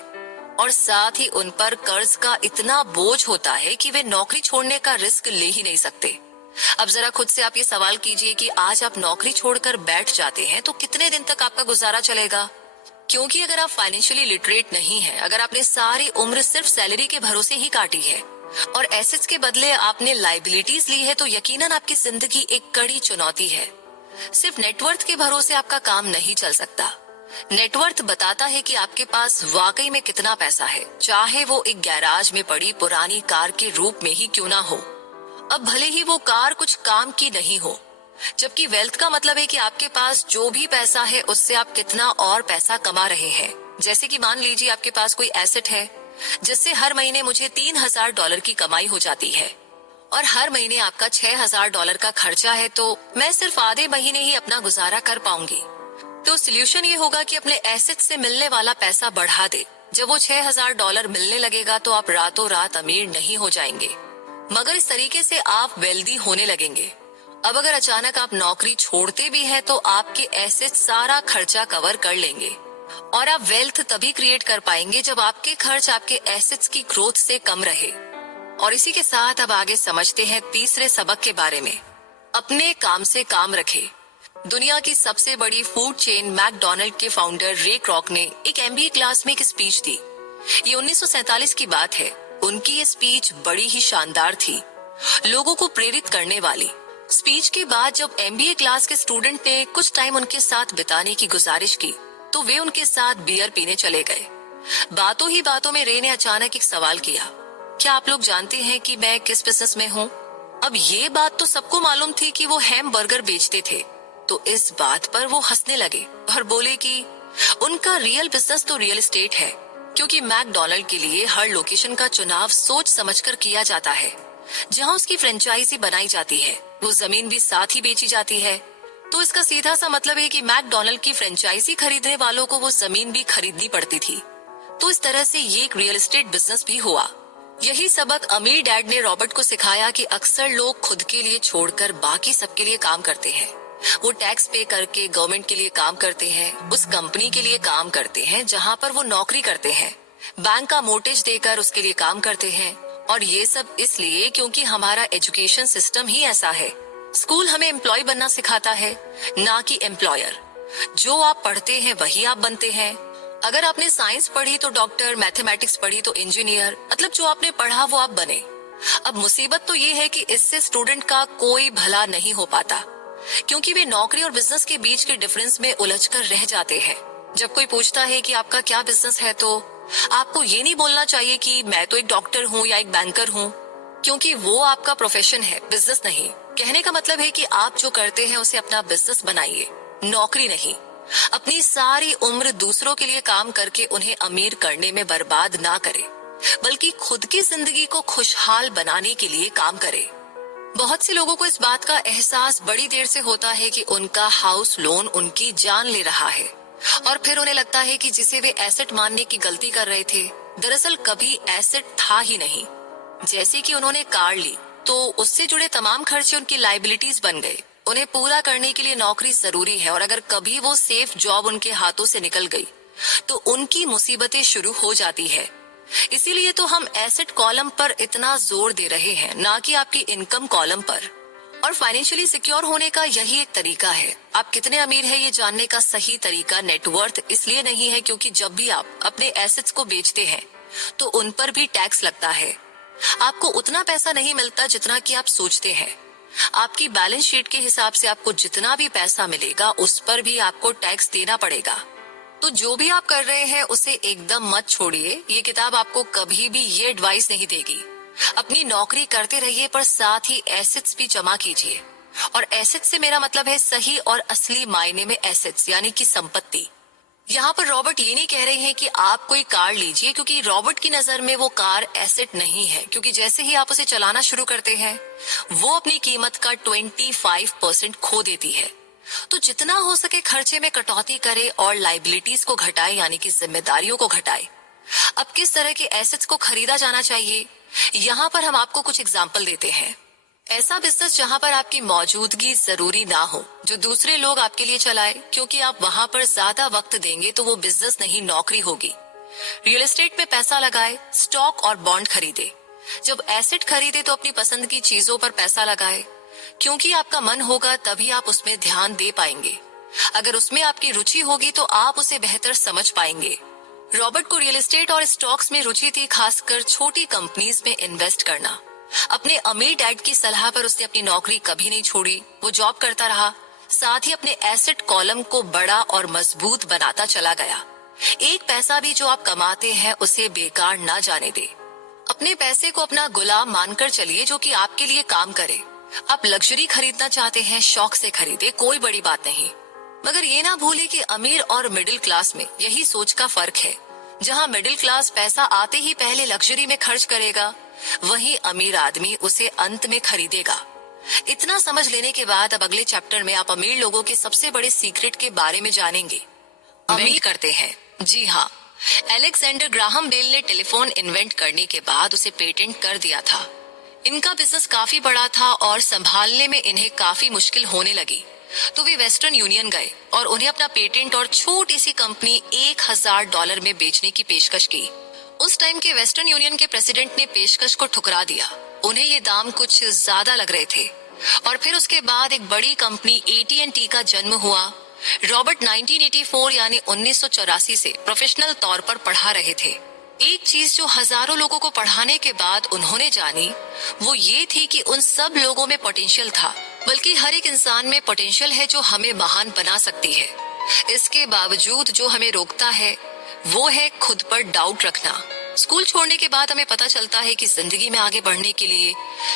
और साथ ही उन पर कर्ज का इतना बोझ होता है कि वे नौकरी छोड़ने का रिस्क ले ही नहीं सकते। अब जरा खुद से आप ये सवाल कीजिए कि आज आप नौकरी छोड़कर बैठ जाते हैं तो कितने दिन तक आपका गुजारा चलेगा? क्योंकि अगर आप फाइनेंशियली लिटरेट नहीं हैं, अगर आपने सारी उम्र सिर्फ सैलरी के भरोसे ही काटी है और एसेट्स के बदले आपने लायबिलिटीज ली है, तो यकीनन आपकी जिंदगी एक कड़ी चुनौती है। सिर्फ नेटवर्थ के भरोसे आपका काम नहीं चल सकता। नेटवर्थ बताता है कि आपके पास वाकई में कितना पैसा है, चाहे वो एक गैराज में पड़ी पुरानी कार के रूप में ही क्यों ना हो। अब भले ही वो कार कुछ काम की नहीं हो, जबकि वेल्थ का मतलब है कि आपके पास जो भी पैसा है उससे आप कितना और पैसा कमा रहे हैं। जैसे कि मान लीजिए आपके पास कोई एसेट है जिससे हर महीने मुझे $3000 की कमाई हो जाती है, और हर महीने आपका $6000 का खर्चा है, तो मैं सिर्फ आधे महीने ही अपना गुजारा कर पाऊंगी। तो सोल्यूशन ये होगा कि अपने एसेट से मिलने वाला पैसा बढ़ा दे। जब वो $6000 मिलने लगेगा तो आप रातों रात अमीर नहीं हो जाएंगे, मगर इस तरीके से आप वेल्दी होने लगेंगे। अब अगर अचानक आप नौकरी छोड़ते भी हैं तो आपके एसेट सारा खर्चा कवर कर लेंगे, और आप वेल्थ तभी क्रिएट कर पाएंगे जब आपके खर्च आपके एसेट्स की ग्रोथ से कम रहे। और इसी के साथ अब आगे समझते हैं तीसरे सबक के बारे में। अपने काम से काम रखें। दुनिया की सबसे बड़ी फूड चेन मैकडॉनल्ड के फाउंडर रे क्रॉक ने एक MBA क्लास में एक स्पीच दी। ये 1947 की बात है। उनकी ये स्पीच बड़ी ही शानदार थी, लोगों को प्रेरित करने वाली। स्पीच के बाद जब MBA क्लास के स्टूडेंट ने कुछ टाइम उनके साथ बिताने की गुजारिश की तो वे उनके साथ बियर पीने चले गए। बातों ही बातों में रे ने अचानक एक सवाल किया, क्या आप लोग जानते हैं कि मैं किस बिजनेस में हूँ? अब ये बात तो सबको मालूम थी कि वो हैम बर्गर बेचते थे, तो इस बात पर वो हंसने लगे और बोले कि उनका रियल बिजनेस तो रियल एस्टेट है, क्योंकि मैकडॉनल्ड के लिए हर लोकेशन का चुनाव सोच समझकर किया जाता है। जहाँ उसकी फ्रेंचाइजी बनाई जाती है वो जमीन भी साथ ही बेची जाती है। तो इसका सीधा सा मतलब है कि मैकडॉनल्ड की फ्रेंचाइजी खरीदने वालों को वो जमीन भी खरीदनी पड़ती थी। तो इस तरह से ये एक रियल एस्टेट बिजनेस भी हुआ। यही सबक अमीर डैड ने रॉबर्ट को सिखाया कि अक्सर लोग खुद के लिए छोड़कर बाकी सबके लिए काम करते हैं। वो टैक्स पे करके गवर्नमेंट के लिए काम करते हैं, उस कंपनी के लिए काम करते हैं जहां पर वो नौकरी करते हैं, बैंक का मोर्टगेज देकर उसके लिए काम करते हैं। और ये सब इसलिए क्योंकि हमारा एजुकेशन सिस्टम ही ऐसा है। स्कूल हमें एम्प्लॉय बनना सिखाता है, ना कि एम्प्लॉयर। जो आप पढ़ते हैं वही आप बनते हैं। अगर आपने साइंस पढ़ी तो डॉक्टर, मैथमेटिक्स पढ़ी तो इंजीनियर, मतलब जो आपने पढ़ा वो आप बने। अब मुसीबत तो ये है कि इससे स्टूडेंट का कोई भला नहीं हो पाता, क्योंकि वे नौकरी और बिजनेस के बीच के डिफरेंस में उलझकर रह जाते हैं। जब कोई पूछता है कि आपका क्या बिजनेस है, तो आपको ये नहीं बोलना चाहिए कि मैं तो एक डॉक्टर हूँ या एक बैंकर हूँ, क्योंकि वो आपका प्रोफेशन है, बिजनेस नहीं। कहने का मतलब है कि आप जो करते हैं उसे अपना बिजनेस बनाइए, नौकरी नहीं। अपनी सारी उम्र दूसरों के लिए काम करके उन्हें अमीर करने में बर्बाद ना करें, बल्कि खुद की जिंदगी को खुशहाल बनाने के लिए काम करें। बहुत से लोगों को इस बात का एहसास बड़ी देर से होता है कि उनका हाउस लोन उनकी जान ले रहा है, और फिर उन्हें लगता है कि जिसे वे एसेट मानने की गलती कर रहे थे, दरअसल कभी एसेट था ही नहीं। जैसे कि उन्होंने कार ली तो उससे जुड़े तमाम खर्चे उनकी लाइबिलिटीज बन गए। उन्हें पूरा करने के लिए नौकरी जरूरी है, और अगर कभी वो सेफ जॉब उनके हाथों से निकल गई तो उनकी मुसीबतें शुरू हो जाती है। इसीलिए तो हम एसेट कॉलम पर इतना जोर दे रहे हैं, ना कि आपकी इनकम कॉलम पर। और फाइनेंशियली सिक्योर होने का यही एक तरीका है। आप कितने अमीर हैं ये जानने का सही तरीका नेटवर्थ इसलिए नहीं है क्योंकि जब भी आप अपने एसेट्स को बेचते हैं तो उन पर भी टैक्स लगता है। आपको उतना पैसा नहीं मिलता जितना कि आप सोचते हैं। आपकी बैलेंस शीट के हिसाब से आपको जितना भी पैसा मिलेगा उस पर भी आपको टैक्स देना पड़ेगा। तो जो भी आप कर रहे हैं उसे एकदम मत छोड़िए। ये किताब आपको कभी भी ये एडवाइस नहीं देगी। अपनी नौकरी करते रहिए, पर साथ ही एसेट्स भी जमा कीजिए। और एसेट्स से मेरा मतलब है सही और असली मायने में एसेट्स, यानी कि संपत्ति। यहाँ पर रॉबर्ट ये नहीं कह रहे हैं कि आप कोई कार लीजिए, क्योंकि रॉबर्ट की नजर में वो कार एसेट नहीं है, क्योंकि जैसे ही आप उसे चलाना शुरू करते हैं वो अपनी कीमत का 25% खो देती है। तो जितना हो सके खर्चे में कटौती करे और लाइबिलिटीज को घटाए, यानी कि जिम्मेदारियों को घटाए। अब किस तरह के एसेट्स को खरीदा जाना चाहिए, यहाँ पर हम आपको कुछ एग्जाम्पल देते हैं। ऐसा बिजनेस जहाँ पर आपकी मौजूदगी जरूरी ना हो, जो दूसरे लोग आपके लिए चलाए, क्योंकि आप वहाँ पर ज्यादा वक्त देंगे तो वो बिजनेस नहीं नौकरी होगी। रियल एस्टेट में पैसा लगाए, स्टॉक और बॉन्ड खरीदे। जब एसेट खरीदे तो अपनी पसंद की चीजों पर पैसा लगाए, क्योंकि आपका मन होगा तभी आप उसमें ध्यान दे पाएंगे। अगर उसमें आपकी रुचि होगी तो आप उसे बेहतर समझ पाएंगे। रॉबर्ट को रियल एस्टेट और स्टॉक्स में रुचि थी, खासकर छोटी कंपनीज में इन्वेस्ट करना। अपने अमीर डैड की सलाह पर उसने अपनी नौकरी कभी नहीं छोड़ी। वो जॉब करता रहा, साथ ही अपने एसेट कॉलम को बड़ा और मजबूत बनाता चला गया। एक पैसा भी जो आप कमाते हैं उसे बेकार ना जाने दे। अपने पैसे को अपना गुलाम मानकर चलिए, जो कि आपके लिए काम करे। आप लग्जरी खरीदना चाहते हैं, शौक से खरीदे, कोई बड़ी बात नहीं। मगर ये ना भूले कि अमीर और मिडिल क्लास में यही सोच का फर्क है। जहाँ मिडिल क्लास पैसा आते ही पहले लग्जरी में खर्च करेगा, वहीं अमीर आदमी उसे अंत में खरीदेगा। इतना समझ लेने के बाद अब अगले चैप्टर में आप अमीर लोगों के सबसे बड़े सीक्रेट के बारे में जानेंगे। अमीर करते हैं, जी हाँ। अलेक्जेंडर ग्राहम बेल ने टेलीफोन इन्वेंट करने के बाद उसे पेटेंट कर दिया था। इनका बिजनेस काफी बड़ा था और संभालने में इन्हें काफी मुश्किल होने लगी, तो वे वेस्टर्न यूनियन गए और उन्हें अपना पेटेंट और छोटी सी कंपनी $1000 में बेचने की पेशकश की। उस टाइम के वेस्टर्न यूनियन के प्रेसिडेंट ने पेशकश को ठुकरा दिया। उन्हें ये दाम कुछ ज्यादा लग रहे थे। और फिर उसके बाद एक बड़ी कंपनी AT&T का जन्म हुआ। रॉबर्ट 1984 यानी 1984 से प्रोफेशनल तौर पर पढ़ा रहे थे। एक चीज जो हजारों लोगों को पढ़ाने के बाद उन्होंने जानी, वो ये थी कि उन सब लोगों में पोटेंशियल था, बल्कि हर एक इंसान में पोटेंशियल है जो हमें महान बना सकती है। इसके बावजूद जो हमें रोकता है वो है खुद पर डाउट रखना। स्कूल छोड़ने के बाद हमें पता चलता है कि जिंदगी में आगे बढ़ने के लिए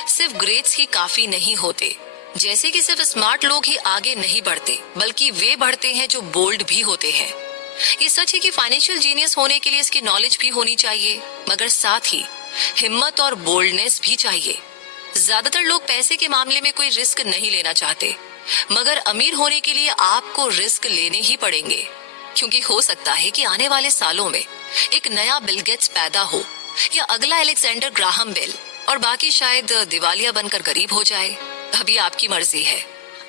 सिर्फ ग्रेड्स ही काफी नहीं होते। जैसे कि सिर्फ स्मार्ट लोग ही आगे नहीं बढ़ते, बल्कि वे बढ़ते हैं जो बोल्ड भी होते हैं। ये सच है कि फाइनेंशियल जीनियस होने के लिए इसकी नॉलेज भी होनी चाहिए, मगर साथ ही हिम्मत और बोल्डनेस भी चाहिए। ज्यादातर लोग पैसे के मामले में कोई रिस्क नहीं लेना चाहते, मगर अमीर होने के लिए आपको रिस्क लेने ही पड़ेंगे, क्योंकि हो सकता है कि आने वाले सालों में एक नया बिल गेट्स पैदा हो या अगला अलेक्जेंडर ग्राहम बेल, और बाकी शायद दिवालिया बनकर गरीब हो जाए। अभी आपकी मर्जी है,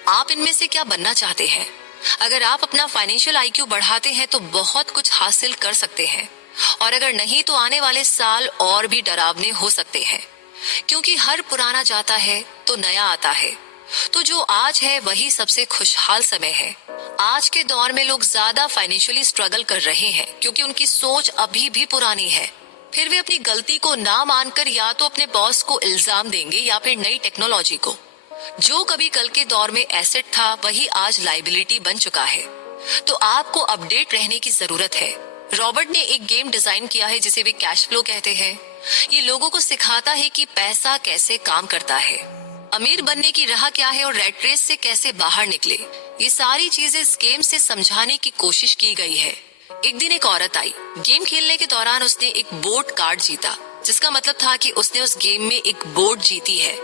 आप इनमें से क्या बनना चाहते हैं। अगर आप अपना फाइनेंशियल आईक्यू बढ़ाते हैं तो बहुत कुछ हासिल कर सकते हैं, और अगर नहीं तो आने वाले साल और भी डरावने हो सकते हैं, क्योंकि हर पुराना जाता है तो नया आता है। तो जो आज है वही सबसे खुशहाल समय है। आज के दौर में लोग ज्यादा फाइनेंशियली स्ट्रगल कर रहे हैं क्योंकि उनकी सोच अभी भी पुरानी है। फिर वे अपनी गलती को ना मानकर या तो अपने बॉस को इल्जाम देंगे या फिर नई टेक्नोलॉजी को। जो कभी कल के दौर में एसेट था वही आज लाइबिलिटी बन चुका है। तो आपको अपडेट रहने की जरूरत है। रॉबर्ट ने एक गेम डिजाइन किया है जिसे वे कैश फ्लो कहते हैं। ये लोगों को सिखाता है कि पैसा कैसे काम करता है, अमीर बनने की राह क्या है और रेट रेस से कैसे बाहर निकले। ये सारी चीजें इस गेम से समझाने की कोशिश की गई है। एक दिन एक औरत आई। गेम खेलने के दौरान उसने एक बोट कार्ड जीता, जिसका मतलब था कि उसने उस गेम में एक बोट जीती है।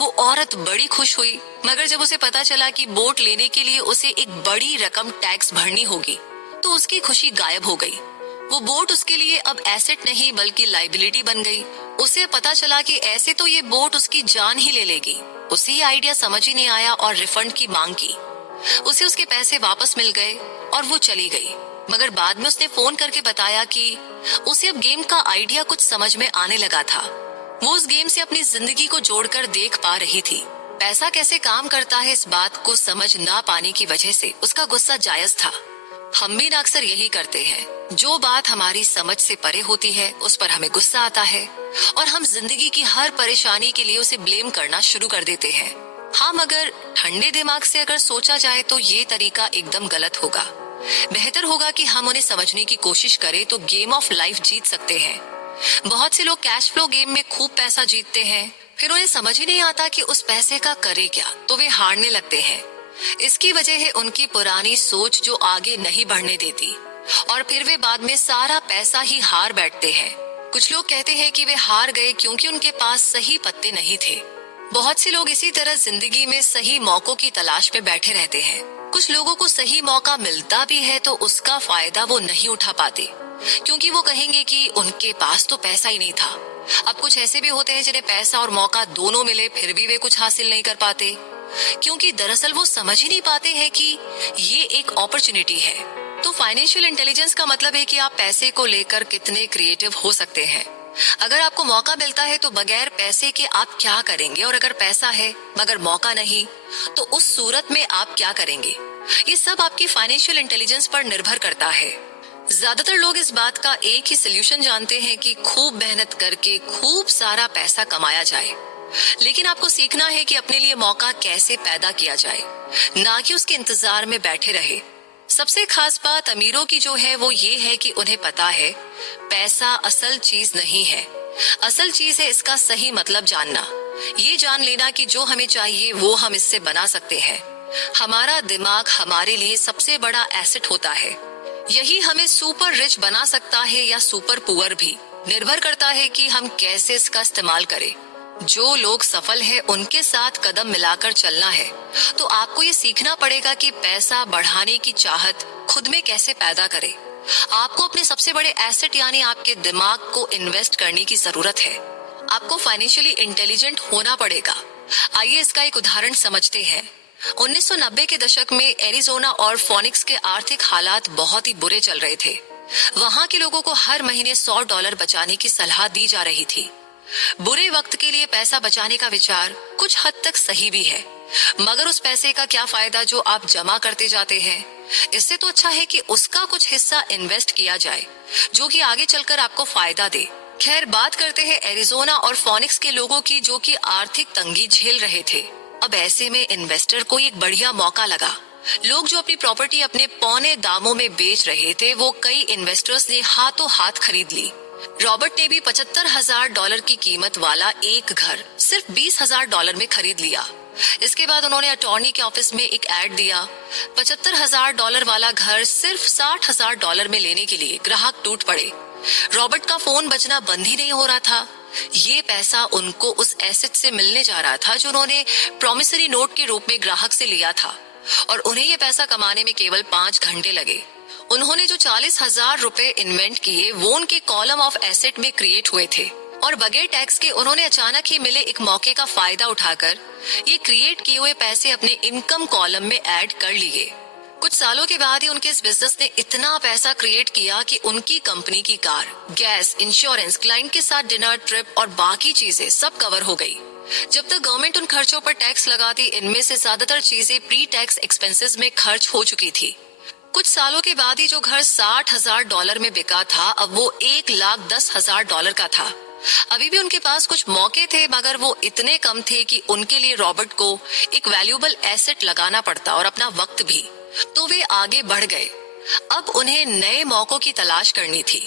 वो औरत बड़ी खुश हुई, मगर जब उसे पता चला कि बोट लेने के लिए उसे एक बड़ी रकम टैक्स भरनी होगी तो उसकी खुशी गायब हो गई। वो बोट उसके लिए अब एसेट नहीं बल्कि लाइबिलिटी बन गई। उसे पता चला कि ऐसे तो ये बोट उसकी जान ही ले लेगी। उसे ये आइडिया समझ ही नहीं आया और रिफंड की मांग की। उसे उसके पैसे वापस मिल गए और वो चली गई। मगर बाद में उसने फोन करके बताया कि उसे अब गेम का आइडिया कुछ समझ में आने लगा था। वो उस गेम से अपनी जिंदगी को जोड़कर देख पा रही थी। पैसा कैसे काम करता है इस बात को समझ ना पाने की वजह से उसका गुस्सा जायज था। हम भी अक्सर यही करते हैं। जो बात हमारी समझ से परे होती है उस पर हमें गुस्सा आता है और हम जिंदगी की हर परेशानी के लिए उसे ब्लेम करना शुरू कर देते हैं। हाँ, मगर ठंडे दिमाग से अगर सोचा जाए तो ये तरीका एकदम गलत होगा। बेहतर होगा कि हम उन्हें समझने की कोशिश करें तो गेम ऑफ लाइफ जीत सकते हैं। बहुत से लोग कैश फ्लो गेम में खूब पैसा जीतते हैं, फिर उन्हें समझ ही नहीं आता कि उस पैसे का करे क्या, तो वे हारने लगते हैं। इसकी वजह है उनकी पुरानी सोच जो आगे नहीं बढ़ने देती, और फिर वे बाद में सारा पैसा ही हार बैठते हैं। कुछ लोग कहते हैं कि वे हार गए क्योंकि उनके पास सही पत्ते नहीं थे। बहुत से लोग इसी तरह जिंदगी में सही मौकों की तलाश में बैठे रहते हैं। कुछ लोगों को सही मौका मिलता भी है तो उसका फायदा वो नहीं उठा पाते, क्योंकि वो कहेंगे कि उनके पास तो पैसा ही नहीं था। अब कुछ ऐसे भी होते हैं जिन्हें पैसा और मौका दोनों मिले फिर भी वे कुछ हासिल नहीं कर पाते, क्योंकि दरअसल वो समझ ही नहीं पाते हैं कि ये एक अपॉर्चुनिटी है। तो फाइनेंशियल इंटेलिजेंस का मतलब है कि आप पैसे को लेकर कितने क्रिएटिव हो सकते हैं। अगर आपको मौका मिलता है तो बगैर पैसे के आप क्या करेंगे, और अगर पैसा है मगर मौका नहीं तो उस सूरत में आप क्या करेंगे। ये सब आपकी फाइनेंशियल इंटेलिजेंस पर निर्भर करता है। ज्यादातर लोग इस बात का एक ही सोल्यूशन जानते हैं कि खूब मेहनत करके खूब सारा पैसा कमाया जाए, लेकिन आपको सीखना है कि अपने लिए मौका कैसे पैदा किया जाए, ना कि उसके इंतजार में बैठे रहे। सबसे खास बात अमीरों की जो है वो ये है कि उन्हें पता है पैसा असल चीज नहीं है। असल चीज है इसका सही मतलब जानना। ये जान लेना कि जो हमें चाहिए वो हम इससे बना सकते हैं। हमारा दिमाग हमारे लिए सबसे बड़ा एसेट होता है। यही हमें सुपर रिच बना सकता है या सुपर पुअर भी। निर्भर करता है कि हम कैसे इसका इस्तेमाल करें। जो लोग सफल हैं उनके साथ कदम मिलाकर चलना है। तो आपको ये सीखना पड़ेगा कि पैसा बढ़ाने की चाहत खुद में कैसे पैदा करें। आपको अपने सबसे बड़े एसेट यानी आपके दिमाग को इन्वेस्ट करने की जरूरत है। आपको फाइनेंशियली इंटेलिजेंट होना पड़ेगा। आइए इसका एक उदाहरण समझते हैं। 1990 के दशक में एरिजोना और फोनिक्स के आर्थिक हालात बहुत ही बुरे चल रहे थे। वहां के लोगों को हर महीने $100 बचाने की सलाह दी जा रही थी। बुरे वक्त के लिए पैसा बचाने का विचार कुछ हद तक सही भी है, मगर उस पैसे का क्या फायदा जो आप जमा करते जाते हैं। इससे तो अच्छा है कि उसका कुछ हिस्सा इन्वेस्ट किया जाए जो कि आगे चलकर आपको फायदा दे। खैर, बात करते हैं एरिजोना और फोनिक्स के लोगों की जो कि आर्थिक तंगी झेल रहे थे। अब ऐसे में इन्वेस्टर को एक बढ़िया मौका लगा। लोग जो अपनी प्रॉपर्टी अपने पौने दामों में बेच रहे थे वो कई इन्वेस्टर्स ने हाथों हाथ खरीद ली। रॉबर्ट ने भी $75,000 की कीमत वाला एक घर सिर्फ $20,000 में खरीद लिया। इसके बाद उन्होंने अटॉर्नी के ऑफिस में एक ऐड दिया। $75,000 वाला घर सिर्फ $60,000 में लेने के लिए ग्राहक टूट पड़े। रॉबर्ट का फोन बजना बंद ही नहीं हो रहा था। ये पैसा उनको उस एसेट से मिलने जा रहा था जो उन्होंने प्रॉमिसरी नोट के रूप में ग्राहक से लिया था, और उन्हें ये पैसा कमाने में केवल 5 घंटे लगे। उन्होंने जो 40,000 रुपए इन्वेंट किए वो उनके कॉलम ऑफ एसेट में क्रिएट हुए थे और बगैर टैक्स के उन्होंने अचानक ही मिले एक मौके का फायदा उठाकर ये क्रिएट किए हुए पैसे अपने इनकम कॉलम में ऐड कर लिए। कुछ सालों के बाद ही उनके इस बिजनेस ने इतना पैसा क्रिएट किया कि उनकी कंपनी की कार, गैस, इंश्योरेंस, क्लाइंट के साथ डिनर, ट्रिप और बाकी चीजें सब कवर हो गई। जब तक गवर्नमेंट उन खर्चों पर टैक्स लगाती, इनमें से ज्यादातर चीजें प्री टैक्स एक्सपेंसेस में खर्च हो चुकी थी। कुछ सालों के बाद ही जो घर $60,000 में बिका था, अब वो $1,10,000 का था। अभी भी उनके पास कुछ मौके थे, मगर वो इतने कम थे कि उनके लिए रॉबर्ट को एक वैल्यूएबल एसेट लगाना पड़ता और अपना वक्त भी। तो वे आगे बढ़ गए। अब उन्हें नए मौकों की तलाश करनी थी।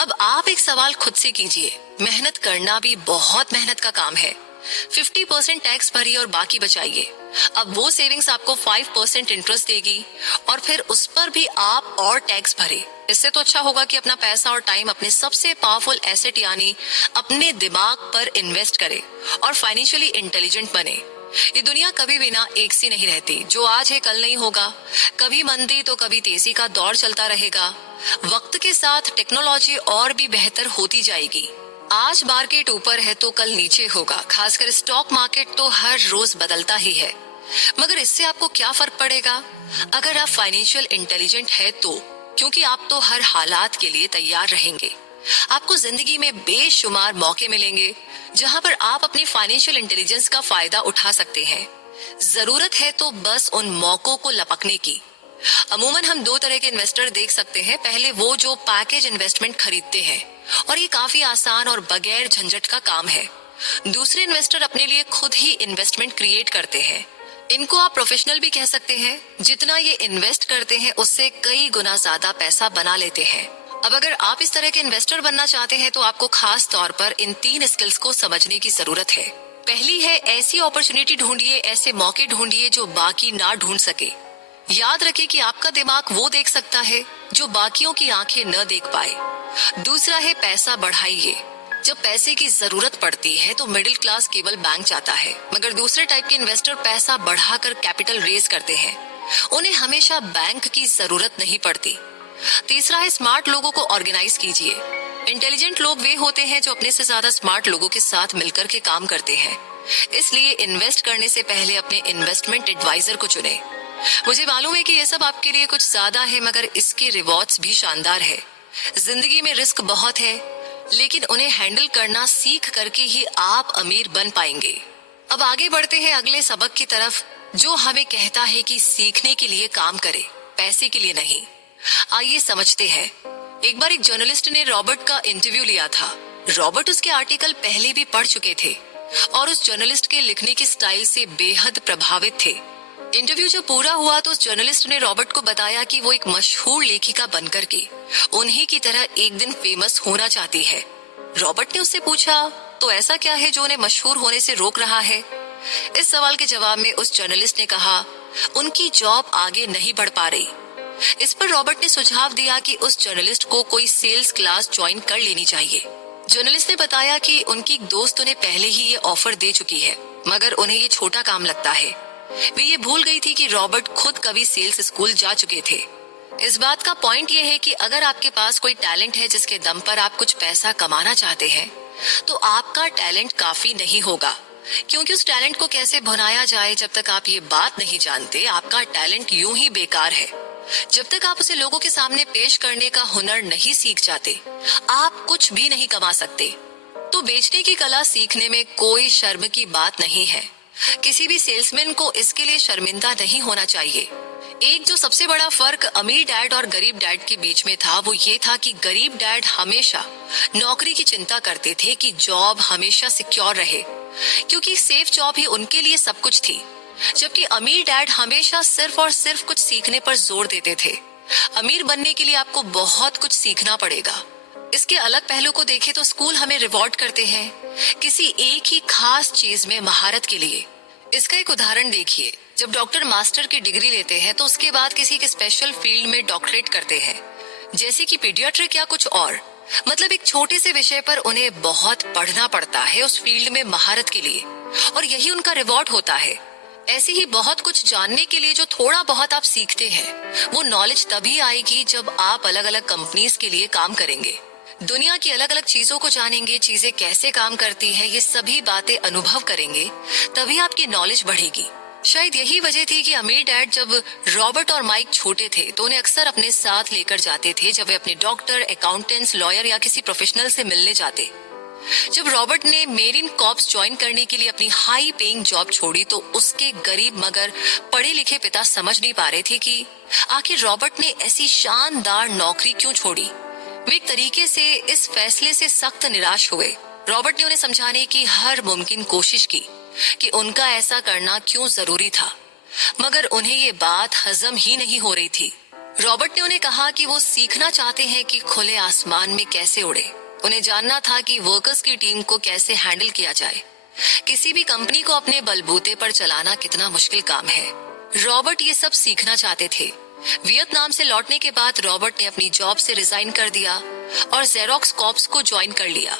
अब आप एक सवाल खुद से कीजिए, मेहनत करना भी बहुत मेहनत का काम है। 50% टैक्स भरिए और बाकी बचाइए। अब वो सेविंग्स आपको 5% इंटरेस्ट देगी और फिर उस पर भी आप और टैक्स भरे। इससे तो अच्छा होगा कि अपना पैसा और टाइम अपने सबसे पावरफुल एसेट यानी अपने दिमाग पर इन्वेस्ट करे और फाइनेंशियली इंटेलिजेंट बने। ये दुनिया कभी भी ना एक सी नहीं रहती। जो आज है कल नहीं होगा। कभी मंदी तो कभी तेजी का दौर चलता रहेगा। वक्त के साथ टेक्नोलॉजी और भी बेहतर होती जाएगी। आज मार्केट ऊपर है तो कल नीचे होगा। खासकर स्टॉक मार्केट तो हर रोज बदलता ही है। मगर इससे आपको क्या फर्क पड़ेगा अगर आप फाइनेंशियल इंटेलिजेंट है तो, क्योंकि आप तो हर हालात के लिए तैयार रहेंगे। आपको जिंदगी में बेशुमार मौके मिलेंगे जहां पर आप अपनी फाइनेंशियल इंटेलिजेंस का फायदा उठा सकते हैं। जरूरत है तो बस उन मौकों को लपकने की। अमूमन हम दो तरह के इन्वेस्टर देख सकते हैं। पहले वो जो पैकेज इन्वेस्टमेंट खरीदते हैं और ये काफी आसान और बगैर झंझट का काम है। दूसरे इन्वेस्टर अपने लिए खुद ही इन्वेस्टमेंट क्रिएट करते हैं। इनको आप प्रोफेशनल भी कह सकते हैं। जितना ये इन्वेस्ट करते हैं उससे कई गुना ज्यादा पैसा बना लेते हैं। अब अगर आप इस तरह के इन्वेस्टर बनना चाहते हैं तो आपको खास तौर पर इन 3 स्किल्स को समझने की जरूरत है। पहली है, ऐसी अपॉर्चुनिटी ढूंढिए, ऐसे मौके ढूंढिए जो बाकी ना ढूंढ सके। याद रखें कि आपका दिमाग वो देख सकता है जो बाकियों की आंखें न देख पाए। दूसरा है, पैसा बढ़ाइए। जब पैसे की जरूरत पड़ती है तो मिडिल क्लास केवल बैंक जाता है, मगर दूसरे टाइप के इन्वेस्टर पैसा बढ़ाकर कैपिटल रेज करते हैं। उन्हें हमेशा बैंक की जरूरत नहीं पड़ती। तीसरा है, स्मार्ट लोगों को ऑर्गेनाइज कीजिए। इंटेलिजेंट लोग वे होते हैं जो अपने से ज्यादा स्मार्ट लोगों के साथ मिलकर के काम करते हैं। इसलिए इन्वेस्ट करने से पहले अपने इन्वेस्टमेंट एडवाइजर को चुने। मुझे मालूम है कि ये सब आपके लिए कुछ ज्यादा है, मगर इसके रिवॉर्ड्स भी शानदार है। जिंदगी में रिस्क बहुत है, लेकिन उन्हें हैंडल करना सीख करके ही आप अमीर बन पाएंगे। अब आगे बढ़ते हैं अगले सबक की तरफ, जो हमें कहता है कि सीखने के लिए काम करें, पैसे के लिए नहीं। आइए समझते हैं। एक बार एक जर्नलिस्ट ने रॉबर्ट का इंटरव्यू लिया था। रॉबर्ट उसके आर्टिकल पहले भी पढ़ चुके थे और उस जर्नलिस्ट के लिखने की स्टाइल से बेहद प्रभावित थे। इंटरव्यू जब पूरा हुआ तो उस जर्नलिस्ट ने रॉबर्ट को बताया कि वो एक मशहूर लेखिका बनकर के उन्हीं की तरह एक दिन फेमस होना चाहती है। रॉबर्ट ने उससे पूछा, तो ऐसा क्या है जो उन्हें मशहूर होने से रोक रहा है? इस सवाल के जवाब में उस जर्नलिस्ट ने कहा, उनकी जॉब आगे नहीं बढ़ पा रही। इस पर रॉबर्ट ने सुझाव दिया कि उस जर्नलिस्ट को कोई सेल्स क्लास ज्वाइन कर लेनी चाहिए। जर्नलिस्ट ने बताया कि उनकी दोस्त उन्हें पहले ही ये ऑफर दे चुकी है, मगर उन्हें ये छोटा काम लगता है। वे ये भूल गई थी कि रॉबर्ट खुद कभी सेल्स स्कूल जा चुके थे। इस बात का पॉइंट ये है कि अगर आपके पास कोई टैलेंट है जिसके दम पर आप कुछ पैसा कमाना चाहते हैं, तो आपका टैलेंट काफी नहीं होगा, क्योंकि उस टैलेंट को कैसे भुनाया जाए जब तक आप ये बात नहीं जानते, आपका टैलेंट यूं ही बेकार है। जब तक आप उसे लोगों के सामने पेश करने का हुनर नहीं सीख जाते, आप कुछ भी नहीं कमा सकते। तो बेचने की कला सीखने में कोई शर्म की बात नहीं है। किसी भी सेल्समैन को इसके लिए शर्मिंदा नहीं होना चाहिए। एक जो सबसे बड़ा फर्क अमीर डैड और गरीब डैड के बीच में था, वो ये था कि गरीब डैड हमेशा नौकरी की चिंता करते थे कि जॉब हमेशा सिक्योर रहे, क्योंकि सेफ जॉब ही उनके लिए सब कुछ थी। जबकि अमीर डैड हमेशा सिर्फ और सिर्फ कुछ सीखने पर जोर देते थे। अमीर बनने के लिए आपको बहुत कुछ सीखना पड़ेगा। इसके अलग पहलू को देखें तो स्कूल हमें रिवॉर्ड करते हैं किसी एक ही खास चीज में महारत के लिए। इसका एक उदाहरण देखिए, जब डॉक्टर मास्टर की डिग्री लेते हैं तो उसके बाद किसी के स्पेशल फील्ड में डॉक्टरेट करते हैं, जैसे कि पीडियाट्रिक या कुछ और। मतलब एक छोटे से विषय पर उन्हें बहुत पढ़ना पड़ता है उस फील्ड में महारत के लिए, और यही उनका रिवॉर्ड होता है। ऐसे ही बहुत कुछ जानने के लिए जो थोड़ा बहुत आप सीखते हैं, वो नॉलेज तभी आएगी जब आप अलग अलग कंपनीज के लिए काम करेंगे, दुनिया की अलग अलग चीजों को जानेंगे, चीजें कैसे काम करती है, ये सभी बातें अनुभव करेंगे, तभी आपकी नॉलेज बढ़ेगी। शायद यही वजह थी कि अमीर डैड जब रॉबर्ट और माइक छोटे थे तो उन्हें अक्सर अपने साथ लेकर जाते थे जब वे अपने डॉक्टर, अकाउंटेंट्स, लॉयर या किसी प्रोफेशनल से मिलने जाते। जब रॉबर्ट ने मेरिन कॉर्प्स ज्वाइन करने के लिए अपनी हाई पेइंग जॉब छोड़ी तो उसके गरीब मगर पढ़े लिखे पिता समझ नहीं पा रहे थे कि आखिर रॉबर्ट ने ऐसी शानदार नौकरी क्यों छोड़ी। वे एक तरीके से इस फैसले से सख्त निराश हुए। रॉबर्ट ने उन्हें समझाने की हर मुमकिन कोशिश की कि उनका ऐसा करना क्यों जरूरी था, मगर उन्हें ये बात हजम ही नहीं हो रही थी। रॉबर्ट ने उन्हें कहा कि वो सीखना चाहते हैं कि खुले आसमान में कैसे उड़े। उन्हें जानना था कि वर्कर्स की टीम को कैसे हैंडल किया जाए। किसी भी कंपनी को अपने बलबूते पर चलाना कितना मुश्किल काम है। रॉबर्ट ये सब सीखना चाहते थे। वियतनाम से लौटने के बाद रॉबर्ट ने अपनी जॉब से रिजाइन कर दिया और जेरोक्स कॉर्प्स को ज्वाइन कर लिया।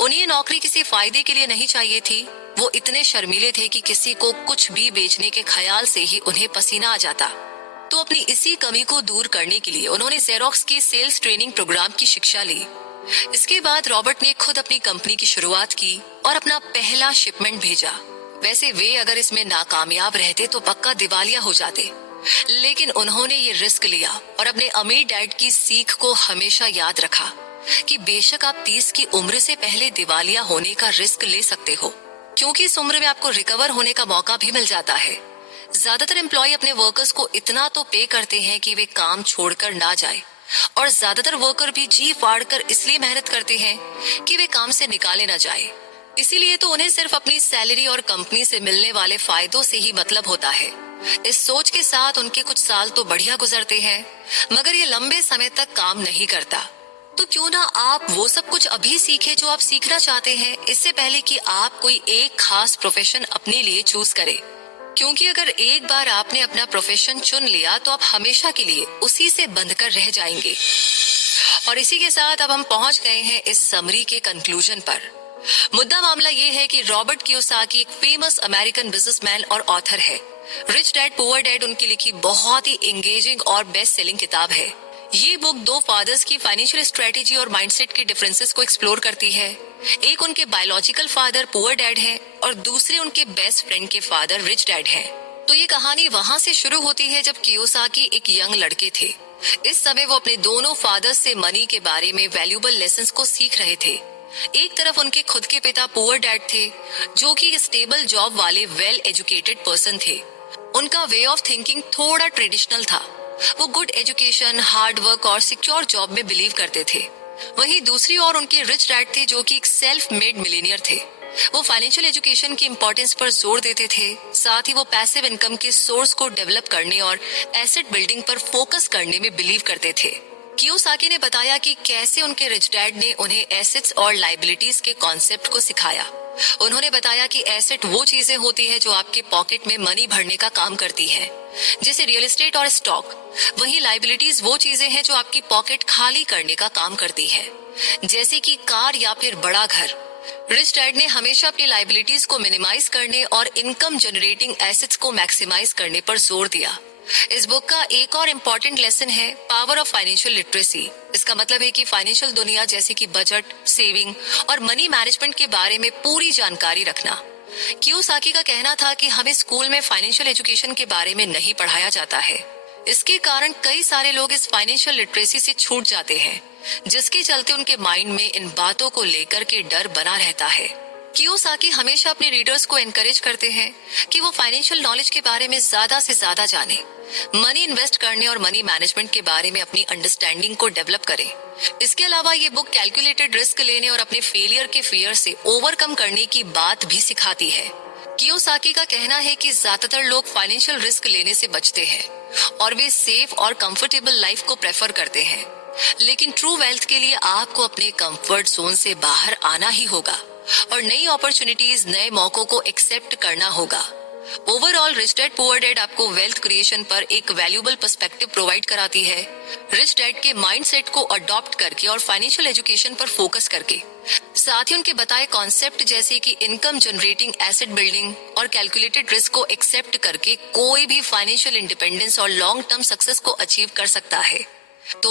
उन्हें ये नौकरी किसी फायदे के लिए नहीं चाहिए थी। वो इतने शर्मीले थे कि किसी को कुछ भी बेचने के ख्याल से ही उन्हें पसीना आ जाता। तो अपनी इसी कमी को दूर करने के लिए उन्होंने जेरोक्स के सेल्स ट्रेनिंग प्रोग्राम की शिक्षा ली। इसके बाद रॉबर्ट ने खुद अपनी कंपनी की शुरुआत की और अपना पहला शिपमेंट भेजा। वैसे वे अगर इसमें नाकामयाब रहते तो पक्का दिवालिया हो जाते, लेकिन उन्होंने ये रिस्क लिया और अपने अमीर डैड की सीख को हमेशा याद रखा कि बेशक आप 30 की उम्र से पहले दिवालिया होने का रिस्क ले सकते हो, क्योंकि इस उम्र में आपको रिकवर होने का मौका भी मिल जाता है। ज्यादातर एम्प्लॉय अपने वर्कर्स को इतना तो पे करते हैं कि वे काम छोड़कर ना जाए, और ज्यादातर वर्कर भी जी फाड़ कर इसलिए मेहनत करते हैं कि वे काम से निकाले ना जाए। इसीलिए तो उन्हें सिर्फ अपनी सैलरी और कंपनी से मिलने वाले फायदों से ही मतलब होता है। इस सोच के साथ उनके कुछ साल तो बढ़िया गुजरते हैं, मगर ये लंबे समय तक काम नहीं करता। तो क्यों ना आप वो सब कुछ अभी सीखें जो आप सीखना चाहते हैं, इससे पहले कि आप कोई एक खास प्रोफेशन अपने लिए चूज करें। क्योंकि अगर एक बार आपने अपना प्रोफेशन चुन लिया तो आप हमेशा के लिए उसी से बंधकर रह जाएंगे। और इसी के साथ अब हम पहुंच गए हैं इस समरी के कंक्लूजन पर। मुद्दा मामला ये है कि रॉबर्ट कियोसाकी एक फेमस अमेरिकन बिजनेसमैन और ऑथर है। रिच डैड पुअर डैड उनकी लिखी बहुत ही एंगेजिंग और बेस्ट सेलिंग किताब है। ये बुक दो फादर्स की फाइनेंशियल स्ट्रेटेजी और माइंडसेट के डिफरेंसेस को एक्सप्लोर करती है। एक उनके बायोलॉजिकल फादर पुअर डैड हैं और दूसरे उनके बेस्ट फ्रेंड के फादर रिच डैड हैं। तो ये कहानी वहां से शुरू होती है जब कियोसाकी एक यंग लड़के थे। इस समय वो अपने दोनों फादर्स से मनी के बारे में वैल्यूएबल लेसन्स को सीख रहे थे। एक तरफ उनके खुद के पिता पुअर डैड थे, जो कि स्टेबल जॉब वाले वेल एजुकेटेड पर्सन थे। उनका वे ऑफ थिंकिंग थोड़ा ट्रेडिशनल था। वो गुड एजुकेशन, हार्ड वर्क और सिक्योर जॉब में बिलीव करते थे। वहीं दूसरी ओर उनके रिच डैड थे, जो कि एक सेल्फ मेड मिलीनियर थे। वो फाइनेंशियल एजुकेशन की इंपॉर्टेंस पर जोर देते थे, साथ ही वो पैसिव इनकम के सोर्स को डेवलप करने और एसेट बिल्डिंग पर फोकस करने में बिलीव करते थे। कियोसाकी ने बताया कि कैसे उनके रिच डैड ने उन्हें एसेट्स और लायबिलिटीज के कॉन्सेप्ट को सिखाया। उन्होंने बताया कि एसेट वो चीजें होती है जो आपके पॉकेट में मनी भरने का काम करती है, जैसे रियल एस्टेट और स्टॉक। वहीं लायबिलिटीज वो चीजें हैं जो आपकी पॉकेट खाली करने का काम करती है, जैसे कि कार या फिर बड़ा घर। रिच डैड ने हमेशा अपनी लायबिलिटीज को मिनिमाइज करने और इनकम जनरेटिंग एसेट्स को मैक्सिमाइज करने पर जोर दिया। इस बुक का एक और इम्पोर्टेंट लेसन है पावर ऑफ फाइनेंशियल लिटरेसी। इसका मतलब है कि फाइनेंशियल दुनिया जैसे कि बजट, सेविंग और मनी मैनेजमेंट के बारे में पूरी जानकारी रखना। कियोसाकी का कहना था कि हमें स्कूल में फाइनेंशियल एजुकेशन के बारे में नहीं पढ़ाया जाता है। इसके कारण कई सारे लोग इस फाइनेंशियल लिटरेसी से छूट जाते हैं, जिसके चलते उनके माइंड में इन बातों को लेकर के डर बना रहता है। कियोसाकी हमेशा अपने रीडर्स को एनकरेज करते हैं कि वो फाइनेंशियल नॉलेज के बारे में ज्यादा से ज्यादा जाने, मनी इन्वेस्ट करने और मनी मैनेजमेंट के बारे में अपनी अंडरस्टैंडिंग को डेवलप करें। इसके अलावा ये बुक कैलकुलेटेड रिस्क लेने और अपने फेलियर के फियर से ओवरकम करने की बात भी सिखाती है। कियोसाकी का कहना है कि ज्यादातर लोग फाइनेंशियल रिस्क लेने से बचते हैं और वे सेफ और कंफर्टेबल लाइफ को प्रेफर करते हैं, लेकिन ट्रू वेल्थ के लिए आपको अपने कंफर्ट जोन से बाहर आना ही होगा और नई अपॉर्चुनिटीज, नए मौकों को एक्सेप्ट करना होगा। Overall rich dad poor dad आपको वेल्थ क्रिएशन पर एक वैल्यूबल पर्सपेक्टिव प्रोवाइड कराती है, रिच डैड के माइंडसेट को अडॉप्ट करके और फाइनेंशियल एजुकेशन पर फोकस करके। साथ ही उनके बताए कॉन्सेप्ट जैसे कि इनकम जनरेटिंग एसेट बिल्डिंग और कैलकुलेटेड रिस्क को एक्सेप्ट करके कोई भी फाइनेंशियल इंडिपेंडेंस और लॉन्ग टर्म सक्सेस को अचीव कर सकता है। तो